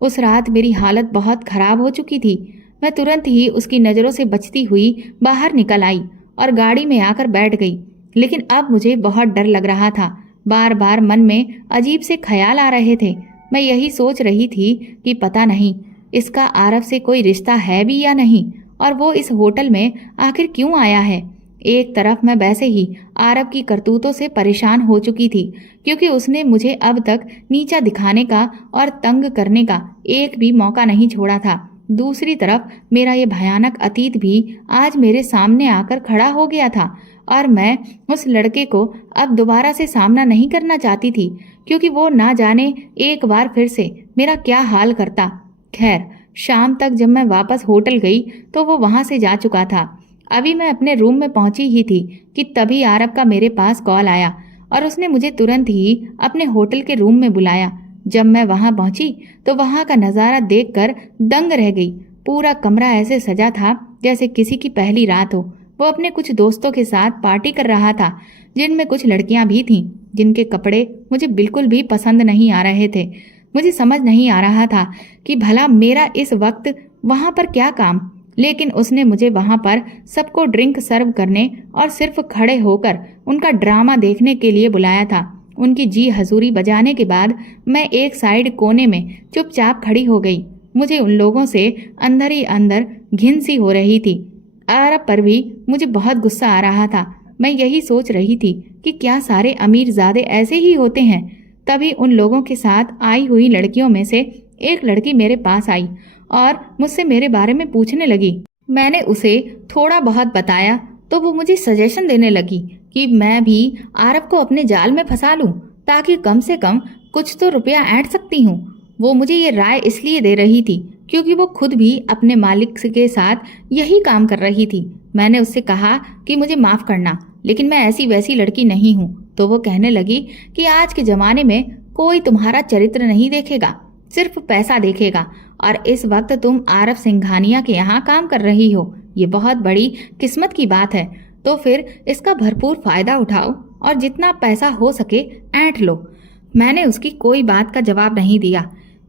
उस रात मेरी हालत बहुत ख़राब हो चुकी थी। मैं तुरंत ही उसकी नज़रों से बचती हुई बाहर निकल आई और गाड़ी में आकर बैठ गई। लेकिन अब मुझे बहुत डर लग रहा था। बार बार मन में अजीब से ख्याल आ रहे थे। मैं यही सोच रही थी कि पता नहीं इसका आरव से कोई रिश्ता है भी या नहीं, और वो इस होटल में आखिर क्यों आया है। एक तरफ मैं वैसे ही आरव की करतूतों से परेशान हो चुकी थी, क्योंकि उसने मुझे अब तक नीचा दिखाने का और तंग करने का एक भी मौका नहीं छोड़ा था। दूसरी तरफ मेरा ये भयानक अतीत भी आज मेरे सामने आकर खड़ा हो गया था और मैं उस लड़के को अब दोबारा से सामना नहीं करना चाहती थी, क्योंकि वो ना जाने एक बार फिर से मेरा क्या हाल करता। खैर, शाम तक जब मैं वापस होटल गई तो वो वहाँ से जा चुका था। अभी मैं अपने रूम में पहुंची ही थी कि तभी आरव का मेरे पास कॉल आया और उसने मुझे तुरंत ही अपने होटल के रूम में बुलाया। जब मैं वहां पहुंची तो वहां का नज़ारा देखकर दंग रह गई। पूरा कमरा ऐसे सजा था जैसे किसी की पहली रात हो। वो अपने कुछ दोस्तों के साथ पार्टी कर रहा था, जिनमें कुछ लड़कियां भी थीं, जिनके कपड़े मुझे बिल्कुल भी पसंद नहीं आ रहे थे। मुझे समझ नहीं आ रहा था कि भला मेरा इस वक्त वहां पर क्या काम। लेकिन उसने मुझे वहां पर सबको ड्रिंक सर्व करने और सिर्फ खड़े होकर उनका ड्रामा देखने के लिए बुलाया था। उनकी जी हजूरी बजाने के बाद मैं एक साइड कोने में चुपचाप खड़ी हो गई। मुझे उन लोगों से अंदर ही अंदर घिन सी हो रही थी। आरव पर भी मुझे बहुत गुस्सा आ रहा था। मैं यही सोच रही थी कि क्या सारे अमीरजादे ऐसे ही होते हैं। तभी उन लोगों के साथ आई हुई लड़कियों में से एक लड़की मेरे पास आई और मुझसे मेरे बारे में पूछने लगी। मैंने उसे थोड़ा बहुत बताया तो वो मुझे सजेशन देने लगी कि मैं भी आरव को अपने जाल में फंसा लूं, ताकि कम से कम कुछ तो रुपया ऐंठ सकती हूँ। वो मुझे ये राय इसलिए दे रही थी क्योंकि वो खुद भी अपने मालिक के साथ यही काम कर रही थी। मैंने उससे कहा कि मुझे माफ़ करना, लेकिन मैं ऐसी वैसी लड़की नहीं हूँ। तो वो कहने लगी कि आज के ज़माने में कोई तुम्हारा चरित्र नहीं देखेगा, सिर्फ पैसा देखेगा और इस वक्त तुम आरव सिंघानिया के यहाँ काम कर रही हो। ये बहुत बड़ी किस्मत की बात है। तो फिर इसका भरपूर फायदा उठाओ और जितना पैसा हो सके ऐंठ लो। मैंने उसकी कोई बात का जवाब नहीं दिया।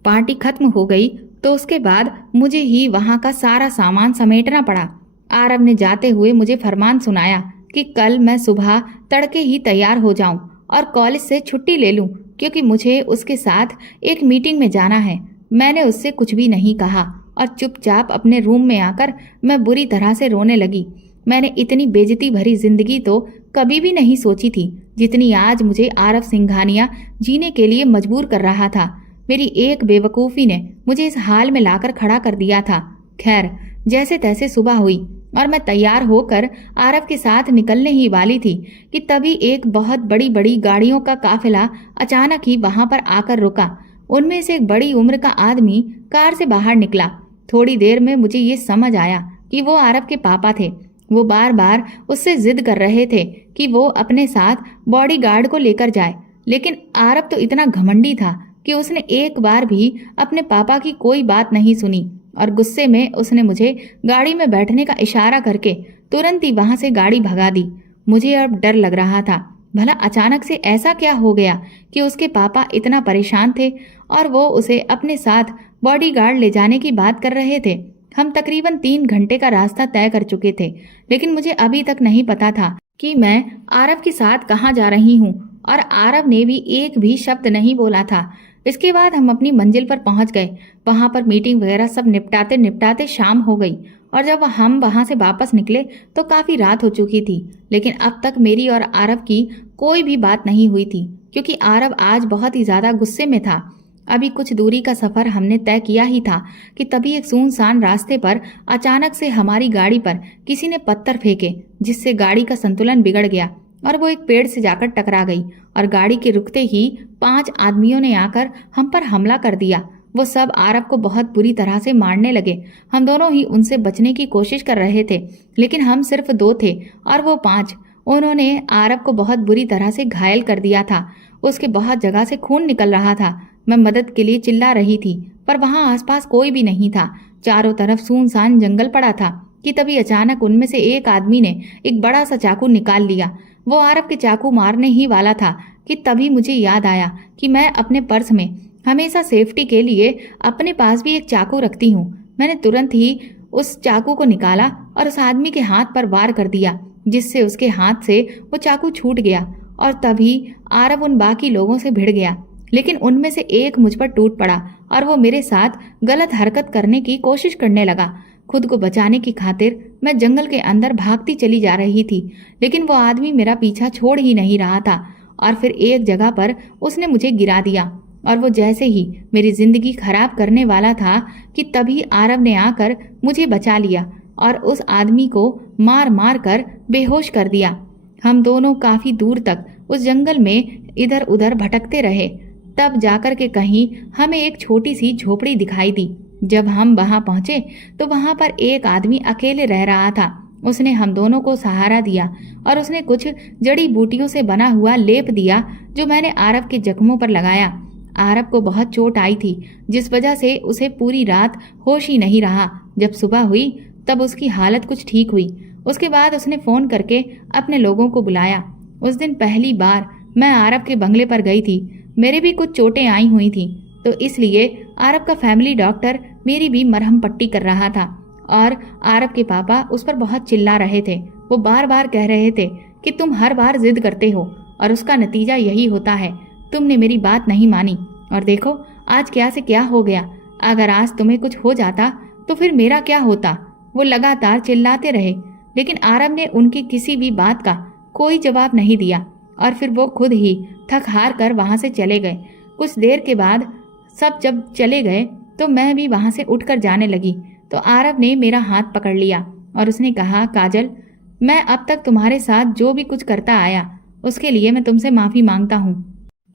पार्टी खत्म हो गई तो उसके बाद मुझे ही वहाँ का सारा सामान समेटना पड़ा। आरव ने जाते हुए मुझे फरमान सुनाया कि कल मैं सुबह तड़के ही तैयार हो जाऊं और कॉलेज से छुट्टी ले लूं, क्योंकि मुझे उसके साथ एक मीटिंग में जाना है। मैंने उससे कुछ भी नहीं कहा और चुपचाप अपने रूम में आकर मैं बुरी तरह से रोने लगी। मैंने इतनी बेइज्जती भरी जिंदगी तो कभी भी नहीं सोची थी जितनी आज मुझे आरव सिंघानिया जीने के लिए मजबूर कर रहा था। मेरी एक बेवकूफ़ी ने मुझे इस हाल में लाकर खड़ा कर दिया था। खैर, जैसे तैसे सुबह हुई और मैं तैयार होकर आरव के साथ निकलने ही वाली थी कि तभी एक बहुत बड़ी बड़ी गाड़ियों का काफिला अचानक ही वहां पर आकर रुका। उनमें से एक बड़ी उम्र का आदमी कार से बाहर निकला। थोड़ी देर में मुझे ये समझ आया कि वो आरव के पापा थे। वो बार बार उससे जिद कर रहे थे कि वो अपने साथ बॉडीगार्ड को लेकर जाए, लेकिन आरव तो इतना घमंडी था कि उसने एक बार भी अपने पापा की कोई बात नहीं सुनी और गुस्से में उसने मुझे गाड़ी में बैठने का इशारा करके तुरंत ही वहां से गाड़ी भगा दी। मुझे अब डर लग रहा था, भला अचानक से ऐसा क्या हो गया कि उसके पापा इतना परेशान थे और वो उसे अपने साथ बॉडीगार्ड ले जाने की बात कर रहे थे। हम तकरीबन 3 घंटे का रास्ता तय कर चुके थे, लेकिन मुझे अभी तक नहीं पता था कि मैं आरव के साथ कहाँ जा रही हूँ और आरव ने भी एक भी शब्द नहीं बोला था। इसके बाद हम अपनी मंजिल पर पहुंच गए। वहां पर मीटिंग वगैरह सब निपटाते निपटाते शाम हो गई और जब हम वहां से वापस निकले तो काफ़ी रात हो चुकी थी। लेकिन अब तक मेरी और आरव की कोई भी बात नहीं हुई थी, क्योंकि आरव आज बहुत ही ज़्यादा गुस्से में था। अभी कुछ दूरी का सफ़र हमने तय किया ही था कि तभी एक सुनसान रास्ते पर अचानक से हमारी गाड़ी पर किसी ने पत्थर फेंके, जिससे गाड़ी का संतुलन बिगड़ गया और वो एक पेड़ से जाकर टकरा गई और गाड़ी के रुकते ही 5 आदमियों ने आकर हम पर हमला कर दिया। वो सब आरव को बहुत बुरी तरह से मारने लगे। हम दोनों ही उनसे बचने की कोशिश कर रहे थे, लेकिन हम सिर्फ 2 थे और वो 5। उन्होंने आरव को बहुत बुरी तरह से घायल कर दिया था। उसके बहुत जगह से खून निकल रहा था। मैं मदद के लिए चिल्ला रही थी, पर वहां आसपास कोई भी नहीं था। चारों तरफ सुनसान जंगल पड़ा था कि तभी अचानक उनमें से एक आदमी ने एक बड़ा सा चाकू निकाल लिया। वो आरव के चाकू मारने ही वाला था कि तभी मुझे याद आया कि मैं अपने पर्स में हमेशा सेफ्टी के लिए अपने पास भी एक चाकू रखती हूँ। मैंने तुरंत ही उस चाकू को निकाला और उस आदमी के हाथ पर वार कर दिया, जिससे उसके हाथ से वो चाकू छूट गया और तभी आरव उन बाकी लोगों से भिड़ गया। लेकिन उनमें से एक मुझ पर टूट पड़ा और वो मेरे साथ गलत हरकत करने की कोशिश करने लगा। खुद को बचाने की खातिर मैं जंगल के अंदर भागती चली जा रही थी, लेकिन वो आदमी मेरा पीछा छोड़ ही नहीं रहा था और फिर एक जगह पर उसने मुझे गिरा दिया और वो जैसे ही मेरी जिंदगी खराब करने वाला था कि तभी आरव ने आकर मुझे बचा लिया और उस आदमी को मार मार कर बेहोश कर दिया। हम दोनों काफी दूर तक उस जंगल में इधर उधर भटकते रहे। तब जाकर के कहीं हमें एक छोटी सी झोपड़ी दिखाई दी। जब हम वहां पहुंचे तो वहां पर एक आदमी अकेले रह रहा था। उसने हम दोनों को सहारा दिया और उसने कुछ जड़ी बूटियों से बना हुआ लेप दिया, जो मैंने आरव के जख्मों पर लगाया। आरव को बहुत चोट आई थी, जिस वजह से उसे पूरी रात होश ही नहीं रहा। जब सुबह हुई तब उसकी हालत कुछ ठीक हुई। उसके बाद उसने फ़ोन करके अपने लोगों को बुलाया। उस दिन पहली बार मैं आरव के बंगले पर गई थी। मेरे भी कुछ चोटें आई हुई थी, तो इसलिए आरव का फैमिली डॉक्टर मेरी भी मरहम पट्टी कर रहा था और आरव के पापा उस पर बहुत चिल्ला रहे थे। वो बार बार कह रहे थे कि तुम हर बार जिद करते हो और उसका नतीजा यही होता है। तुमने मेरी बात नहीं मानी और देखो आज क्या से क्या हो गया। अगर आज तुम्हें कुछ हो जाता तो फिर मेरा क्या होता। वो लगातार चिल्लाते रहे, लेकिन आरव ने उनकी किसी भी बात का कोई जवाब नहीं दिया और फिर वो खुद ही थक हार कर वहाँ से चले गए। कुछ देर के बाद सब जब चले गए तो मैं भी वहाँ से उठकर जाने लगी तो आरव ने मेरा हाथ पकड़ लिया और उसने कहा, काजल, मैं अब तक तुम्हारे साथ जो भी कुछ करता आया उसके लिए मैं तुमसे माफ़ी मांगता हूँ।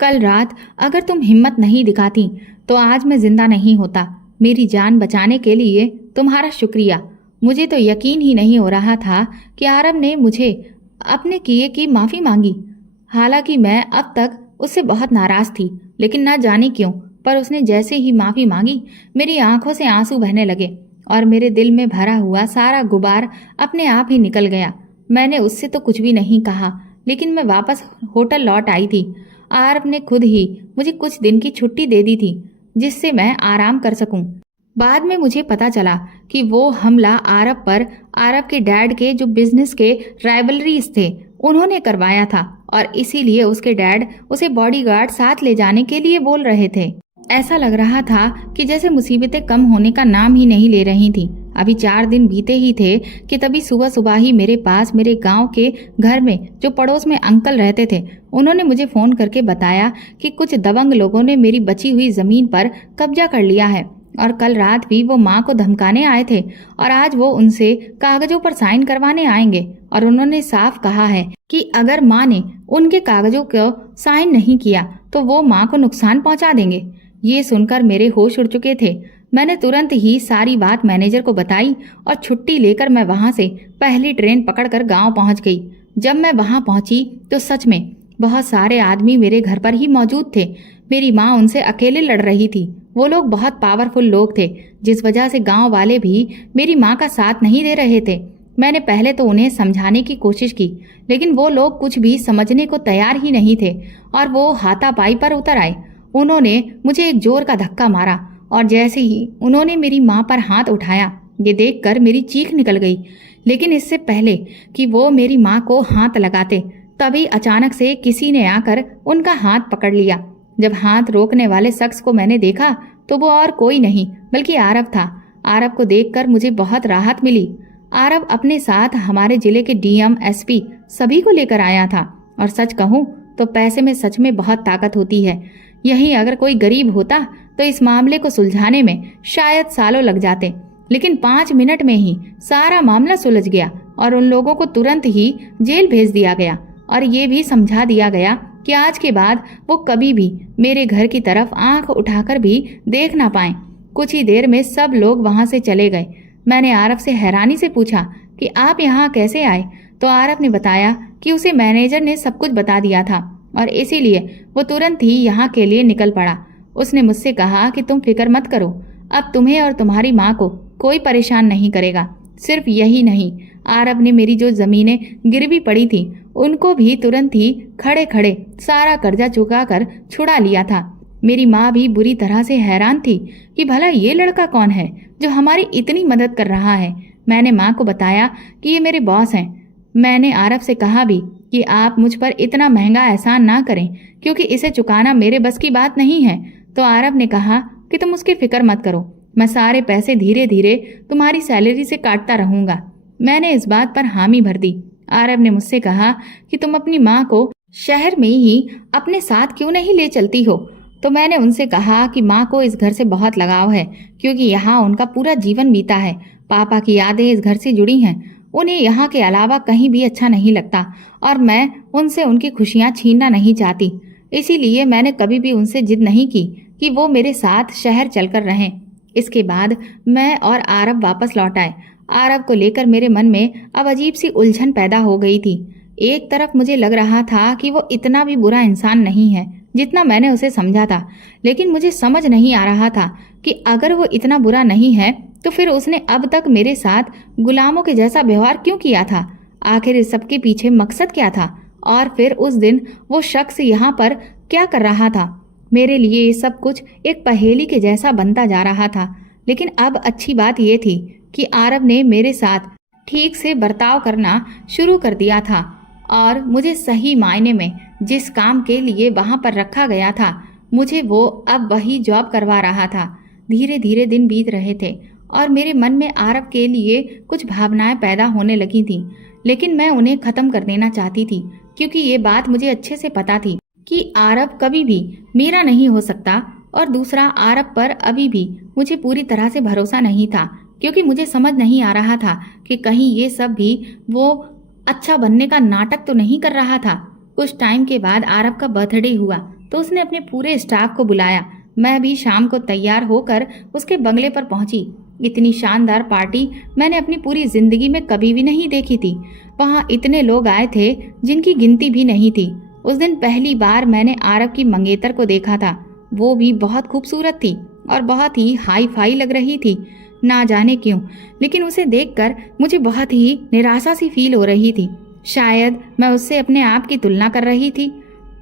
कल रात अगर तुम हिम्मत नहीं दिखाती तो आज मैं जिंदा नहीं होता। मेरी जान बचाने के लिए तुम्हारा शुक्रिया। मुझे तो यकीन ही नहीं हो रहा था कि आरव ने मुझे अपने किए की माफ़ी मांगी। हालांकि मैं अब तक उससे बहुत नाराज़ थी, लेकिन ना जाने क्यों पर उसने जैसे ही माफ़ी मांगी मेरी आंखों से आंसू बहने लगे और मेरे दिल में भरा हुआ सारा गुबार अपने आप ही निकल गया। मैंने उससे तो कुछ भी नहीं कहा, लेकिन मैं वापस होटल लौट आई थी। आरव ने खुद ही मुझे कुछ दिन की छुट्टी दे दी थी जिससे मैं आराम कर सकूं। बाद में मुझे पता चला कि वो हमला आरव के डैड के जो बिजनेस के राइवलरीज थे उन्होंने करवाया था और इसीलिए उसके डैड उसे बॉडीगार्ड साथ ले जाने के लिए बोल रहे थे। ऐसा लग रहा था कि जैसे मुसीबतें कम होने का नाम ही नहीं ले रही थी। अभी 4 दिन बीते ही थे कि तभी सुबह सुबह ही मेरे पास मेरे गांव के घर में जो पड़ोस में अंकल रहते थे उन्होंने मुझे फोन करके बताया कि कुछ दबंग लोगों ने मेरी बची हुई जमीन पर कब्जा कर लिया है और कल रात भी वो माँ को धमकाने आए थे और आज वो उनसे कागजों पर साइन करवाने आएंगे और उन्होंने साफ कहा है कि अगर माँ ने उनके कागजों को साइन नहीं किया तो वो माँ को नुकसान पहुंचा देंगे। ये सुनकर मेरे होश उड़ चुके थे। मैंने तुरंत ही सारी बात मैनेजर को बताई और छुट्टी लेकर मैं वहां से पहली ट्रेन पकड़कर गांव पहुंच गई। जब मैं वहां पहुंची तो सच में बहुत सारे आदमी मेरे घर पर ही मौजूद थे। मेरी माँ उनसे अकेले लड़ रही थी। वो लोग बहुत पावरफुल लोग थे जिस वजह से गांव वाले भी मेरी माँ का साथ नहीं दे रहे थे। मैंने पहले तो उन्हें समझाने की कोशिश की, लेकिन वो लोग कुछ भी समझने को तैयार ही नहीं थे और वो हाथापाई पर उतर आए। उन्होंने मुझे एक जोर का धक्का मारा और जैसे ही उन्होंने मेरी माँ पर हाथ उठाया, ये देखकर मेरी चीख निकल गई। लेकिन इससे पहले कि वो मेरी माँ को हाथ लगाते, तभी अचानक से किसी ने आकर उनका हाथ पकड़ लिया। जब हाथ रोकने वाले शख्स को मैंने देखा तो वो और कोई नहीं बल्कि आरव था। आरव को देखकर मुझे बहुत राहत मिली। आरव अपने साथ हमारे जिले के डीएम, एसपी सभी को लेकर आया था और सच कहूँ तो पैसे में सच में बहुत ताकत होती है। यहीं अगर कोई गरीब होता तो इस मामले को सुलझाने में शायद सालों लग जाते, लेकिन 5 मिनट में ही सारा मामला सुलझ गया और उन लोगों को तुरंत ही जेल भेज दिया गया और ये भी समझा दिया गया कि आज के बाद वो कभी भी मेरे घर की तरफ आंख उठाकर भी देख ना पाएं। कुछ ही देर में सब लोग वहां से चले गए। मैंने आरव से हैरानी से पूछा कि आप यहाँ कैसे आए, तो आरव ने बताया कि उसे मैनेजर ने सब कुछ बता दिया था और इसीलिए वो तुरंत ही यहाँ के लिए निकल पड़ा। उसने मुझसे कहा कि तुम फिक्र मत करो, अब तुम्हें और तुम्हारी माँ को कोई परेशान नहीं करेगा। सिर्फ यही नहीं, आरव ने मेरी जो जमीनें गिरवी पड़ी थी उनको भी तुरंत ही खड़े खड़े सारा कर्जा चुकाकर छुड़ा लिया था। मेरी माँ भी बुरी तरह से हैरान थी कि भला ये लड़का कौन है जो हमारी इतनी मदद कर रहा है। मैंने माँ को बताया कि ये मेरे बॉस हैं। मैंने आरव से कहा भी कि आप मुझ पर इतना महंगा एहसान ना करें क्योंकि इसे चुकाना मेरे बस की बात नहीं है। तो आरव ने कहा कि तुम उसकी फिक्र मत करो, मैं सारे पैसे धीरे धीरे तुम्हारी सैलरी से काटता रहूंगा। मैंने इस बात पर हामी भर दी। आरव ने मुझसे कहा कि तुम अपनी माँ को शहर में ही अपने साथ क्यों नहीं ले चलती हो। तो मैंने उनसे कहा कि माँ को इस घर से बहुत लगाव है क्योंकि यहाँ उनका पूरा जीवन बीता है। पापा की यादें इस घर से जुड़ी हैं। उन्हें यहाँ के अलावा कहीं भी अच्छा नहीं लगता और मैं उनसे उनकी खुशियाँ छीनना नहीं चाहती। इसीलिए मैंने कभी भी उनसे जिद नहीं की कि वो मेरे साथ शहर चलकर रहें। इसके बाद मैं और आरव वापस लौट आए। आरव को लेकर मेरे मन में अब अजीब सी उलझन पैदा हो गई थी। एक तरफ मुझे लग रहा था कि वो इतना भी बुरा इंसान नहीं है जितना मैंने उसे समझा था, लेकिन मुझे समझ नहीं आ रहा था कि अगर वो इतना बुरा नहीं है तो फिर उसने अब तक मेरे साथ गुलामों के जैसा व्यवहार क्यों किया था। आखिर इस सबके पीछे मकसद क्या था और फिर उस दिन वो शख्स यहाँ पर क्या कर रहा था। मेरे लिए ये सब कुछ एक पहेली के जैसा बनता जा रहा था। लेकिन अब अच्छी बात ये थी कि आरव ने मेरे साथ ठीक से बर्ताव करना शुरू कर दिया था और मुझे सही मायने में जिस काम के लिए वहाँ पर रखा गया था मुझे वो अब वही जॉब करवा रहा था। धीरे धीरे दिन बीत रहे थे और मेरे मन में आरव के लिए कुछ भावनाएं पैदा होने लगी थी, लेकिन मैं उन्हें ख़त्म कर देना चाहती थी क्योंकि ये बात मुझे अच्छे से पता थी कि आरव कभी भी मेरा नहीं हो सकता और दूसरा आरव पर अभी भी मुझे पूरी तरह से भरोसा नहीं था क्योंकि मुझे समझ नहीं आ रहा था कि कहीं ये सब भी वो अच्छा बनने का नाटक तो नहीं कर रहा था। कुछ टाइम के बाद आरव का बर्थडे हुआ तो उसने अपने पूरे स्टाफ को बुलाया। मैं भी शाम को तैयार होकर उसके बंगले पर पहुंची। इतनी शानदार पार्टी मैंने अपनी पूरी जिंदगी में कभी भी नहीं देखी थी। वहाँ इतने लोग आए थे जिनकी गिनती भी नहीं थी। उस दिन पहली बार मैंने आरव की मंगेतर को देखा था। वो भी बहुत खूबसूरत थी और बहुत ही हाई फाई लग रही थी। ना जाने क्यों, लेकिन उसे देखकर मुझे बहुत ही निराशा सी फील हो रही थी। शायद मैं उससे अपने आप की तुलना कर रही थी।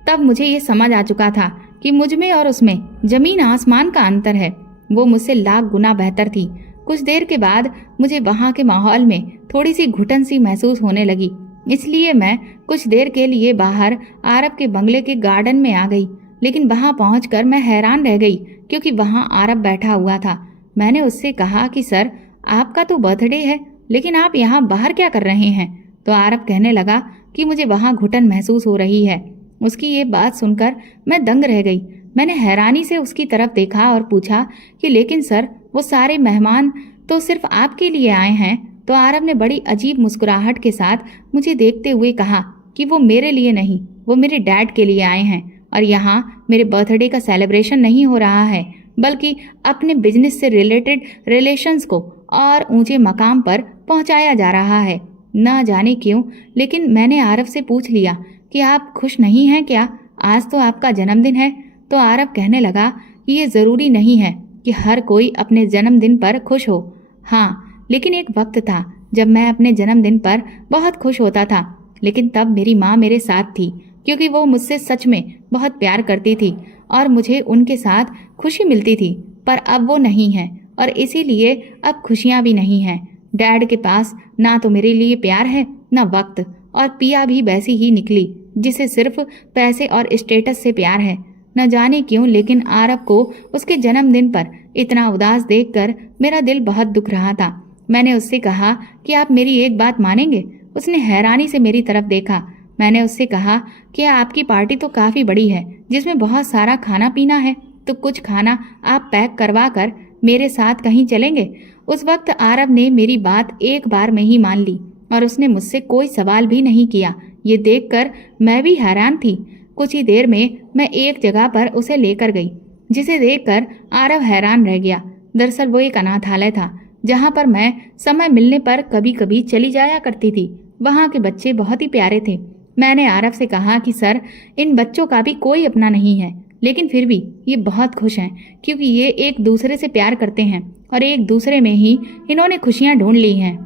तब मुझे ये समझ आ चुका था कि मुझ में और उसमें जमीन आसमान का अंतर है। वो मुझसे लाख गुना बेहतर थी। कुछ देर के बाद मुझे वहाँ के माहौल में थोड़ी सी घुटन सी महसूस होने लगी, इसलिए मैं कुछ देर के लिए बाहर आरब के बंगले के गार्डन में आ गई। लेकिन वहाँ पहुंचकर मैं हैरान रह गई, क्योंकि वहाँ आरब बैठा हुआ था। मैंने उससे कहा कि सर, आपका तो बर्थडे है, लेकिन आप यहाँ बाहर क्या कर रहे हैं? तो आरब कहने लगा कि मुझे वहाँ घुटन महसूस हो रही है। उसकी ये बात सुनकर मैं दंग रह गई। मैंने हैरानी से उसकी तरफ देखा और पूछा कि लेकिन सर, वो सारे मेहमान तो सिर्फ आपके लिए आए हैं। तो आरब ने बड़ी अजीब मुस्कुराहट के साथ मुझे देखते हुए कहा कि वो मेरे लिए नहीं, वो मेरे डैड के लिए आए हैं और यहाँ मेरे बर्थडे का सेलिब्रेशन नहीं हो रहा है, बल्कि अपने बिजनेस से रिलेटेड रिलेशंस को और ऊंचे मकाम पर पहुंचाया जा रहा है। ना जाने क्यों, लेकिन मैंने आरब से पूछ लिया कि आप खुश नहीं हैं क्या? आज तो आपका जन्मदिन है। तो आरब कहने लगा कि ये ज़रूरी नहीं है कि हर कोई अपने जन्मदिन पर खुश हो। हाँ, लेकिन एक वक्त था जब मैं अपने जन्मदिन पर बहुत खुश होता था, लेकिन तब मेरी माँ मेरे साथ थी, क्योंकि वो मुझसे सच में बहुत प्यार करती थी और मुझे उनके साथ खुशी मिलती थी। पर अब वो नहीं है और इसीलिए अब खुशियाँ भी नहीं हैं। डैड के पास ना तो मेरे लिए प्यार है, ना वक्त, और पिया भी वैसी ही निकली जिसे सिर्फ पैसे और स्टेटस से प्यार है। न जाने क्यों, लेकिन आरब को उसके जन्मदिन पर इतना उदास देखकर मेरा दिल बहुत दुख रहा था। मैंने उससे कहा कि आप मेरी एक बात मानेंगे? उसने हैरानी से मेरी तरफ देखा। मैंने उससे कहा कि आपकी पार्टी तो काफ़ी बड़ी है, जिसमें बहुत सारा खाना पीना है, तो कुछ खाना आप पैक करवा कर मेरे साथ कहीं चलेंगे? उस वक्त आरब ने मेरी बात एक बार में ही मान ली और उसने मुझसे कोई सवाल भी नहीं किया। ये देखकर मैं भी हैरान थी। कुछ ही देर में मैं एक जगह पर उसे लेकर गई, जिसे देखकर आरव हैरान रह गया। दरअसल वो एक अनाथालय था, जहाँ पर मैं समय मिलने पर कभी कभी चली जाया करती थी। वहाँ के बच्चे बहुत ही प्यारे थे। मैंने आरव से कहा कि सर, इन बच्चों का भी कोई अपना नहीं है, लेकिन फिर भी ये बहुत खुश हैं, क्योंकि ये एक दूसरे से प्यार करते हैं और एक दूसरे में ही इन्होंने खुशियाँ ढूंढ ली हैं।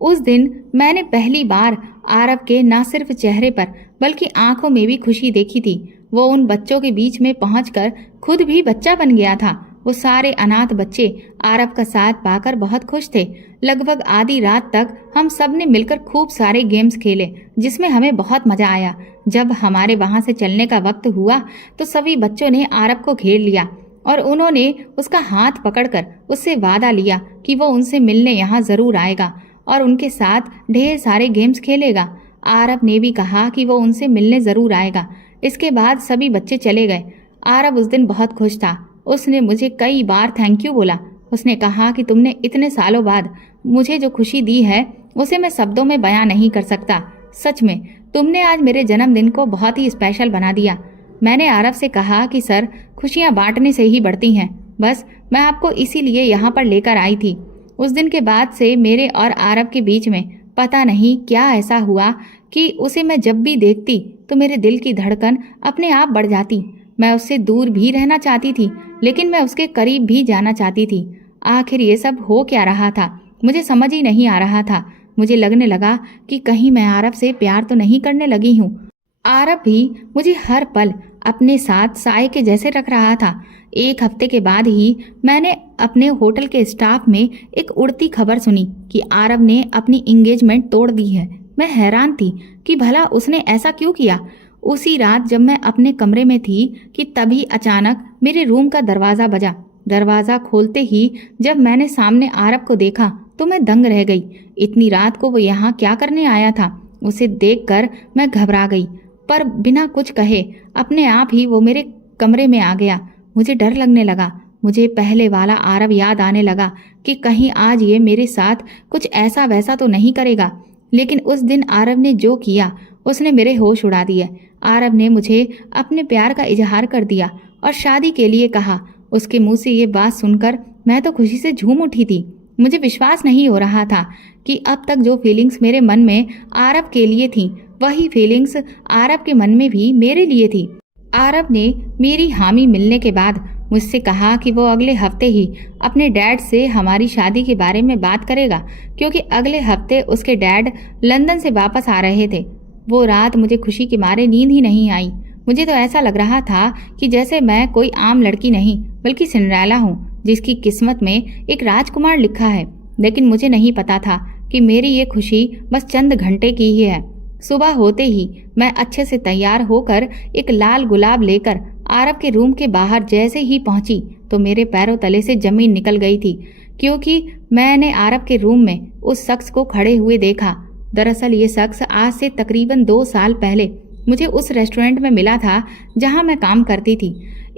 उस दिन मैंने पहली बार आरब के न सिर्फ चेहरे पर बल्कि आंखों में भी खुशी देखी थी। वो उन बच्चों के बीच में पहुंचकर खुद भी बच्चा बन गया था। वो सारे अनाथ बच्चे आरब का साथ पाकर बहुत खुश थे। लगभग आधी रात तक हम सब ने मिलकर खूब सारे गेम्स खेले, जिसमें हमें बहुत मजा आया। जब हमारे वहां से चलने का वक्त हुआ तो सभी बच्चों ने आरब को घेर लिया और उन्होंने उसका हाथ पकड़कर उससे वादा लिया कि वो उनसे मिलने यहाँ जरूर आएगा और उनके साथ ढेर सारे गेम्स खेलेगा। आरब ने भी कहा कि वो उनसे मिलने ज़रूर आएगा। इसके बाद सभी बच्चे चले गए। आरब उस दिन बहुत खुश था। उसने मुझे कई बार थैंक यू बोला। उसने कहा कि तुमने इतने सालों बाद मुझे जो खुशी दी है उसे मैं शब्दों में बयां नहीं कर सकता। सच में तुमने आज मेरे जन्मदिन को बहुत ही स्पेशल बना दिया। मैंने आरब से कहा कि सर, खुशियाँ बांटने से ही बढ़ती हैं। बस मैं आपको इसीलिए यहाँ पर लेकर आई थी। उस दिन के बाद से मेरे और आरब के बीच में पता नहीं क्या ऐसा हुआ कि उसे मैं जब भी देखती तो मेरे दिल की धड़कन अपने आप बढ़ जाती। मैं उससे दूर भी रहना चाहती थी, लेकिन मैं उसके करीब भी जाना चाहती थी। आखिर ये सब हो क्या रहा था, मुझे समझ ही नहीं आ रहा था। मुझे लगने लगा कि कहीं मैं आरब से प्यार तो नहीं करने लगी हूँ। आरब भी मुझे हर पल अपने साथ साए के जैसे रख रहा था। एक हफ्ते के बाद ही मैंने अपने होटल के स्टाफ में एक उड़ती खबर सुनी कि आरब ने अपनी एंगेजमेंट तोड़ दी है। मैं हैरान थी कि भला उसने ऐसा क्यों किया। उसी रात जब मैं अपने कमरे में थी कि तभी अचानक मेरे रूम का दरवाज़ा बजा। दरवाज़ा खोलते ही जब मैंने सामने आरब को देखा तो मैं दंग रह गई। इतनी रात को वो यहाँ क्या करने आया था? उसे देखकर मैं घबरा गई, पर बिना कुछ कहे अपने आप ही वो मेरे कमरे में आ गया। मुझे डर लगने लगा। मुझे पहले वाला आरब याद आने लगा कि कहीं आज ये मेरे साथ कुछ ऐसा वैसा तो नहीं करेगा। लेकिन उस दिन आरब ने जो किया उसने मेरे होश उड़ा दिए। आरब ने मुझे अपने प्यार का इजहार कर दिया और शादी के लिए कहा। उसके मुंह से ये बात सुनकर मैं तो खुशी से झूम उठी थी। मुझे विश्वास नहीं हो रहा था कि अब तक जो फीलिंग्स मेरे मन में आरब के लिए थी, वही फीलिंग्स आरब के मन में भी मेरे लिए थी। आरव ने मेरी हामी मिलने के बाद मुझसे कहा कि वो अगले हफ्ते ही अपने डैड से हमारी शादी के बारे में बात करेगा, क्योंकि अगले हफ्ते उसके डैड लंदन से वापस आ रहे थे। वो रात मुझे खुशी के मारे नींद ही नहीं आई। मुझे तो ऐसा लग रहा था कि जैसे मैं कोई आम लड़की नहीं बल्कि सिंड्रेला हूँ, जिसकी किस्मत में एक राजकुमार लिखा है। लेकिन मुझे नहीं पता था कि मेरी ये खुशी बस चंद घंटे की ही है। सुबह होते ही मैं अच्छे से तैयार होकर एक लाल गुलाब लेकर आरव के रूम के बाहर जैसे ही पहुंची तो मेरे पैरों तले से जमीन निकल गई थी, क्योंकि मैंने आरव के रूम में उस शख्स को खड़े हुए देखा। दरअसल ये शख्स आज से तकरीबन 2 साल पहले मुझे उस रेस्टोरेंट में मिला था जहां मैं काम करती थी।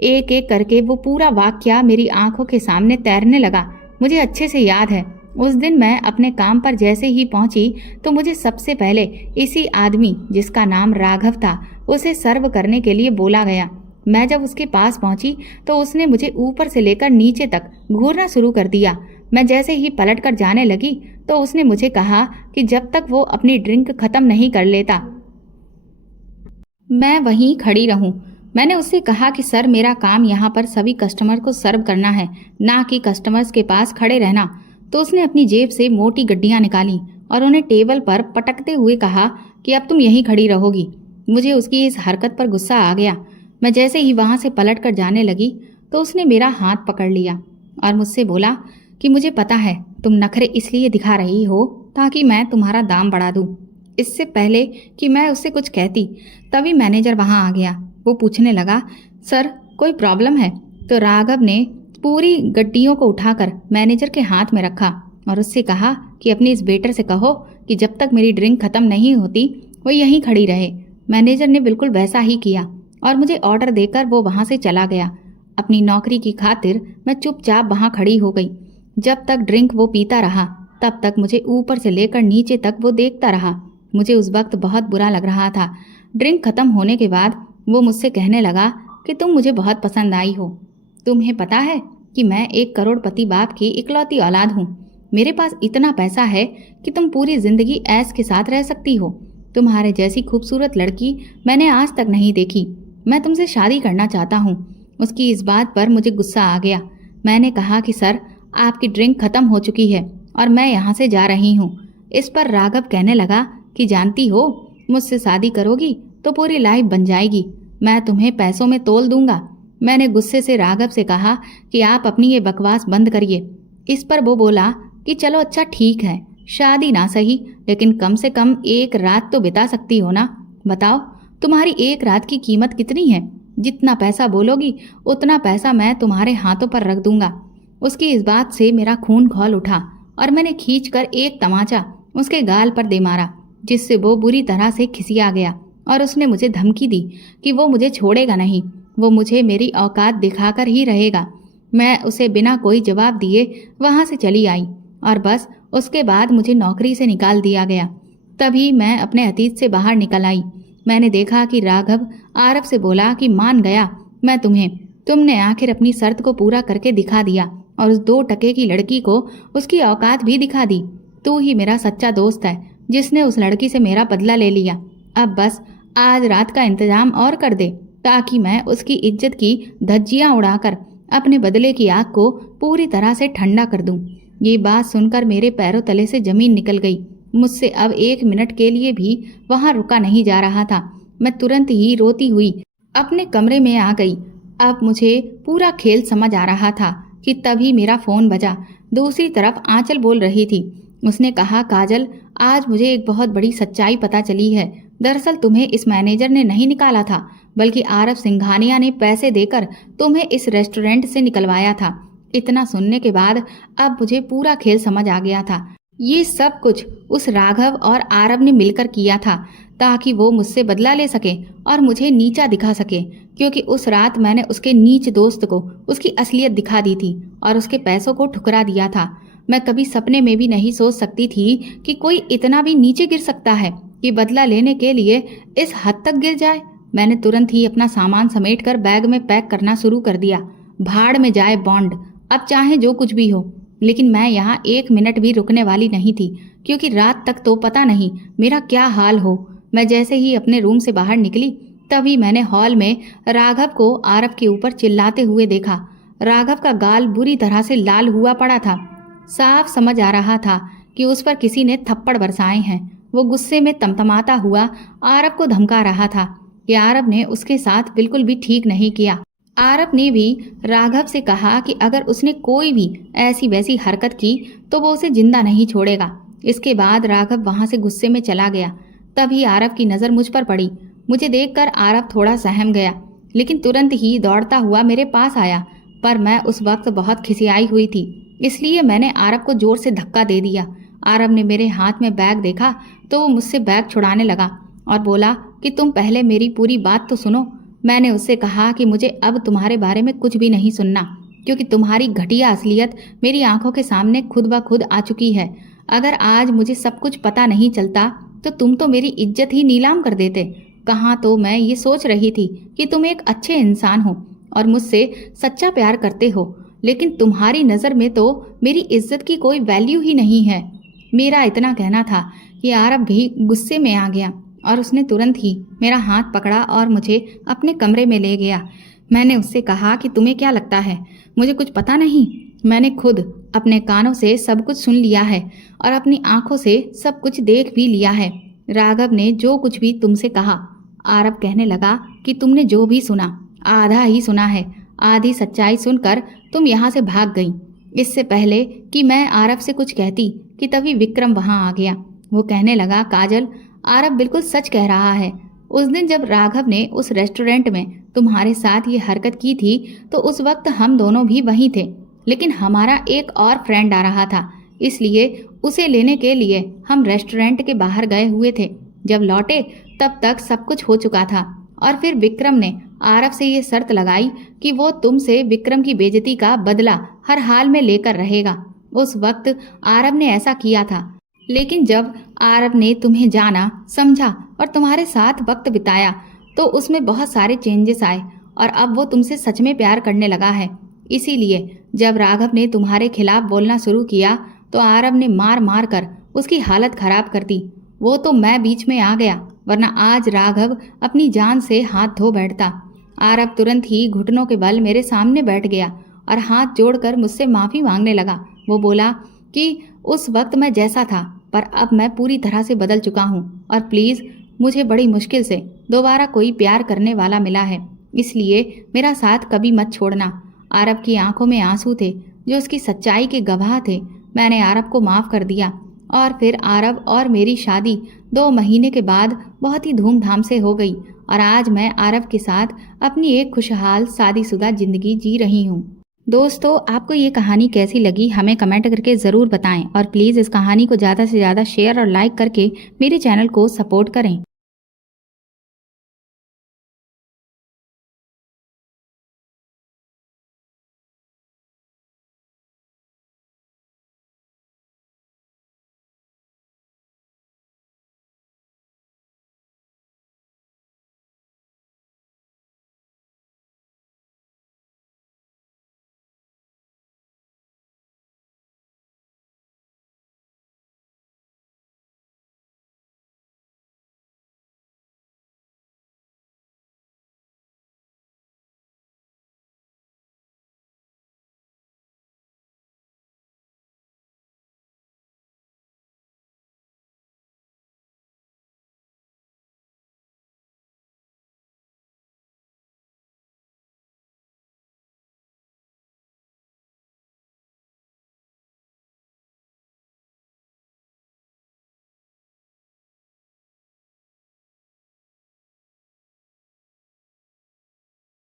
एक एक करके वो पूरा वाकया मेरी आंखों के सामने तैरने लगा। मुझे अच्छे से याद है, उस दिन मैं अपने काम पर जैसे ही पहुंची तो मुझे सबसे पहले इसी आदमी, जिसका नाम राघव था, उसे सर्व करने के लिए बोला गया। मैं जब उसके पास पहुंची तो उसने मुझे ऊपर से लेकर नीचे तक घूरना शुरू कर दिया। मैं जैसे ही पलट कर जाने लगी तो उसने मुझे कहा कि जब तक वो अपनी ड्रिंक खत्म नहीं कर लेता मैं वहीं खड़ी रहूं। मैंने उससे कहा कि सर, मेरा काम यहाँ पर सभी कस्टमर को सर्व करना है, ना कि कस्टमर्स के पास खड़े रहना। तो उसने अपनी जेब से मोटी गड्डियाँ निकाली और उन्हें टेबल पर पटकते हुए कहा कि अब तुम यहीं खड़ी रहोगी। मुझे उसकी इस हरकत पर गुस्सा आ गया। मैं जैसे ही वहाँ से पलट कर जाने लगी तो उसने मेरा हाथ पकड़ लिया और मुझसे बोला कि मुझे पता है तुम नखरे इसलिए दिखा रही हो ताकि मैं तुम्हारा दाम बढ़ा दूँ। इससे पहले कि मैं उससे कुछ कहती तभी मैनेजर वहाँ आ गया। वो पूछने लगा, सर कोई प्रॉब्लम है? तो राघव ने पूरी गड्डियों को उठाकर मैनेजर के हाथ में रखा और उससे कहा कि अपने इस वेटर से कहो कि जब तक मेरी ड्रिंक खत्म नहीं होती वो यहीं खड़ी रहे। मैनेजर ने बिल्कुल वैसा ही किया और मुझे ऑर्डर देकर वो वहाँ से चला गया। अपनी नौकरी की खातिर मैं चुपचाप वहाँ खड़ी हो गई। जब तक ड्रिंक वो पीता रहा तब तक मुझे ऊपर से लेकर नीचे तक वो देखता रहा। मुझे उस वक्त बहुत बुरा लग रहा था। ड्रिंक खत्म होने के बाद वो मुझसे कहने लगा कि तुम मुझे बहुत पसंद आई हो। तुम्हें पता है कि मैं एक करोड़पति बाप की इकलौती औलाद हूँ। मेरे पास इतना पैसा है कि तुम पूरी जिंदगी ऐश के साथ रह सकती हो। तुम्हारे जैसी खूबसूरत लड़की मैंने आज तक नहीं देखी। मैं तुमसे शादी करना चाहता हूँ। उसकी इस बात पर मुझे गुस्सा आ गया। मैंने कहा कि सर, आपकी ड्रिंक खत्म हो चुकी है और मैं यहाँ से जा रही हूँ। इस पर राघव कहने लगा कि जानती हो, मुझसे शादी करोगी तो पूरी लाइफ बन जाएगी। मैं तुम्हें पैसों में तोल दूंगा। मैंने गुस्से से राघव से कहा कि आप अपनी ये बकवास बंद करिए। इस पर वो बोला कि चलो अच्छा ठीक है, शादी ना सही लेकिन कम से कम एक रात तो बिता सकती हो ना। बताओ तुम्हारी एक रात की कीमत कितनी है? जितना पैसा बोलोगी उतना पैसा मैं तुम्हारे हाथों पर रख दूंगा। उसकी इस बात से मेरा खून खौल उठा और मैंने खींचकर एक तमाचा उसके गाल पर दे मारा, जिससे वो बुरी तरह से खिसिया गया और उसने मुझे धमकी दी कि वो मुझे छोड़ेगा नहीं, वो मुझे मेरी औकात दिखाकर ही रहेगा। मैं उसे बिना कोई जवाब दिए वहाँ से चली आई और बस उसके बाद मुझे नौकरी से निकाल दिया गया। तभी मैं अपने अतीत से बाहर निकल आई। मैंने देखा कि राघव आरव से बोला कि मान गया मैं तुम्हें। तुमने आखिर अपनी शर्त को पूरा करके दिखा दिया और उस 2 टके की लड़की को उसकी औकात भी दिखा दी। तू ही मेरा सच्चा दोस्त है जिसने उस लड़की से मेरा बदला ले लिया। अब बस आज रात का इंतजाम और कर दे ताकि मैं उसकी इज्जत की धज्जियां उड़ाकर अपने बदले की आग को पूरी तरह से ठंडा कर दूं। ये बात सुनकर मेरे पैरों तले से जमीन निकल गई। मुझसे अब 1 मिनट के लिए भी वहां रुका नहीं जा रहा था। मैं तुरंत ही रोती हुई अपने कमरे में आ गई। अब मुझे पूरा खेल समझ आ रहा था कि तभी मेरा फोन बजा। दूसरी तरफ आंचल बोल रही थी। उसने कहा, काजल, आज मुझे एक बहुत बड़ी सच्चाई पता चली है। दरअसल तुम्हें इस मैनेजर ने नहीं निकाला था, बल्कि आरव सिंघानिया ने पैसे देकर तुम्हें इस रेस्टोरेंट से निकलवाया था। इतना सुनने के बाद अब मुझे पूरा खेल समझ आ गया था। ये सब कुछ उस राघव और आरव ने मिलकर किया था ताकि वो मुझसे बदला ले सके और मुझे नीचा दिखा सके, क्योंकि उस रात मैंने उसके नीच दोस्त को उसकी असलियत दिखा दी थी और उसके पैसों को ठुकरा दिया था। मैं कभी सपने में भी नहीं सोच सकती थी कि कोई इतना भी नीचे गिर सकता है कि बदला लेने के लिए इस हद तक गिर जाए। मैंने तुरंत ही अपना सामान समेटकर बैग में पैक करना शुरू कर दिया। भाड़ में जाए बॉन्ड, अब चाहे जो कुछ भी हो। लेकिन मैं यहाँ 1 मिनट भी रुकने वाली नहीं थी, क्योंकि रात तक तो पता नहीं मेरा क्या हाल हो। मैं जैसे ही अपने रूम से बाहर निकली तभी मैंने हॉल में राघव को आरव के ऊपर चिल्लाते हुए देखा। राघव का गाल बुरी तरह से लाल हुआ पड़ा था। साफ समझ आ रहा था कि उस पर किसी ने थप्पड़ बरसाए हैं। वो गुस्से में तमतमाता हुआ आरव को धमका रहा था कि आरव ने उसके साथ बिल्कुल भी ठीक नहीं किया। आरव ने भी राघव से कहा कि अगर उसने कोई भी ऐसी वैसी हरकत की तो वो उसे जिंदा नहीं छोड़ेगा। इसके बाद राघव वहां से गुस्से में चला गया। तभी आरव की नज़र मुझ पर पड़ी। मुझे देखकर आरव थोड़ा सहम गया, लेकिन तुरंत ही दौड़ता हुआ मेरे पास आया। पर मैं उस वक्त बहुत खिसियाई हुई थी, इसलिए मैंने आरव को जोर से धक्का दे दिया। आरव ने मेरे हाथ में बैग देखा तो वो मुझसे बैग छुड़ाने लगा और बोला कि तुम पहले मेरी पूरी बात तो सुनो। मैंने उससे कहा कि मुझे अब तुम्हारे बारे में कुछ भी नहीं सुनना, क्योंकि तुम्हारी घटिया असलियत मेरी आंखों के सामने खुद ब खुद आ चुकी है। अगर आज मुझे सब कुछ पता नहीं चलता तो तुम तो मेरी इज्जत ही नीलाम कर देते। कहाँ तो मैं ये सोच रही थी कि तुम एक अच्छे इंसान हो और मुझसे सच्चा प्यार करते हो, लेकिन तुम्हारी नज़र में तो मेरी इज्जत की कोई वैल्यू ही नहीं है। मेरा इतना कहना था कि आरव भी गुस्से में आ गया और उसने तुरंत ही मेरा हाथ पकड़ा और मुझे अपने कमरे में ले गया। मैंने उससे कहा कि तुम्हें क्या लगता है मुझे कुछ पता नहीं? मैंने खुद अपने कानों से सब कुछ सुन लिया है और अपनी आंखों से सब कुछ देख भी लिया है। राघव ने जो कुछ भी तुमसे कहा, आरव कहने लगा कि तुमने जो भी सुना आधा ही सुना है। आधी सच्चाई सुनकर तुम यहाँ से भाग गई। इससे पहले कि मैं आरव से कुछ कहती कि तभी विक्रम वहाँ आ गया। वो कहने लगा, काजल, आरव बिल्कुल सच कह रहा है। उस दिन जब राघव ने उस रेस्टोरेंट में तुम्हारे साथ ये हरकत की थी तो उस वक्त हम दोनों भी वहीं थे, लेकिन हमारा एक और फ्रेंड आ रहा था, इसलिए उसे लेने के लिए हम रेस्टोरेंट के बाहर गए हुए थे। जब लौटे तब तक सब कुछ हो चुका था और फिर विक्रम ने आरव से ये शर्त लगाई कि वो तुमसे विक्रम की बेइज्जती का बदला हर हाल में लेकर रहेगा। उस वक्त आरव ने ऐसा किया था, लेकिन जब आरव ने तुम्हें जाना, समझा और तुम्हारे साथ वक्त बिताया तो उसमें बहुत सारे चेंजेस आए और अब वो तुमसे सच में प्यार करने लगा है। इसीलिए जब राघव ने तुम्हारे खिलाफ बोलना शुरू किया तो आरव ने मार मार कर उसकी हालत खराब कर दी। वो तो मैं बीच में आ गया, वरना आज राघव अपनी जान से हाथ धो बैठता। आरव तुरंत ही घुटनों के बल मेरे सामने बैठ गया और हाथ जोड़कर मुझसे माफ़ी मांगने लगा। वो बोला कि उस वक्त मैं जैसा था, पर अब मैं पूरी तरह से बदल चुका हूँ और प्लीज़ मुझे बड़ी मुश्किल से दोबारा कोई प्यार करने वाला मिला है, इसलिए मेरा साथ कभी मत छोड़ना। आरव की आंखों में आंसू थे जो उसकी सच्चाई के गवाह थे। मैंने आरव को माफ़ कर दिया और फिर आरव और मेरी शादी 2 महीने के बाद बहुत ही धूमधाम से हो गई और आज मैं आरव के साथ अपनी एक खुशहाल शादीशुदा ज़िंदगी जी रही हूँ। दोस्तों, आपको ये कहानी कैसी लगी हमें कमेंट करके ज़रूर बताएं और प्लीज़ इस कहानी को ज़्यादा से ज़्यादा शेयर और लाइक करके मेरे चैनल को सपोर्ट करें।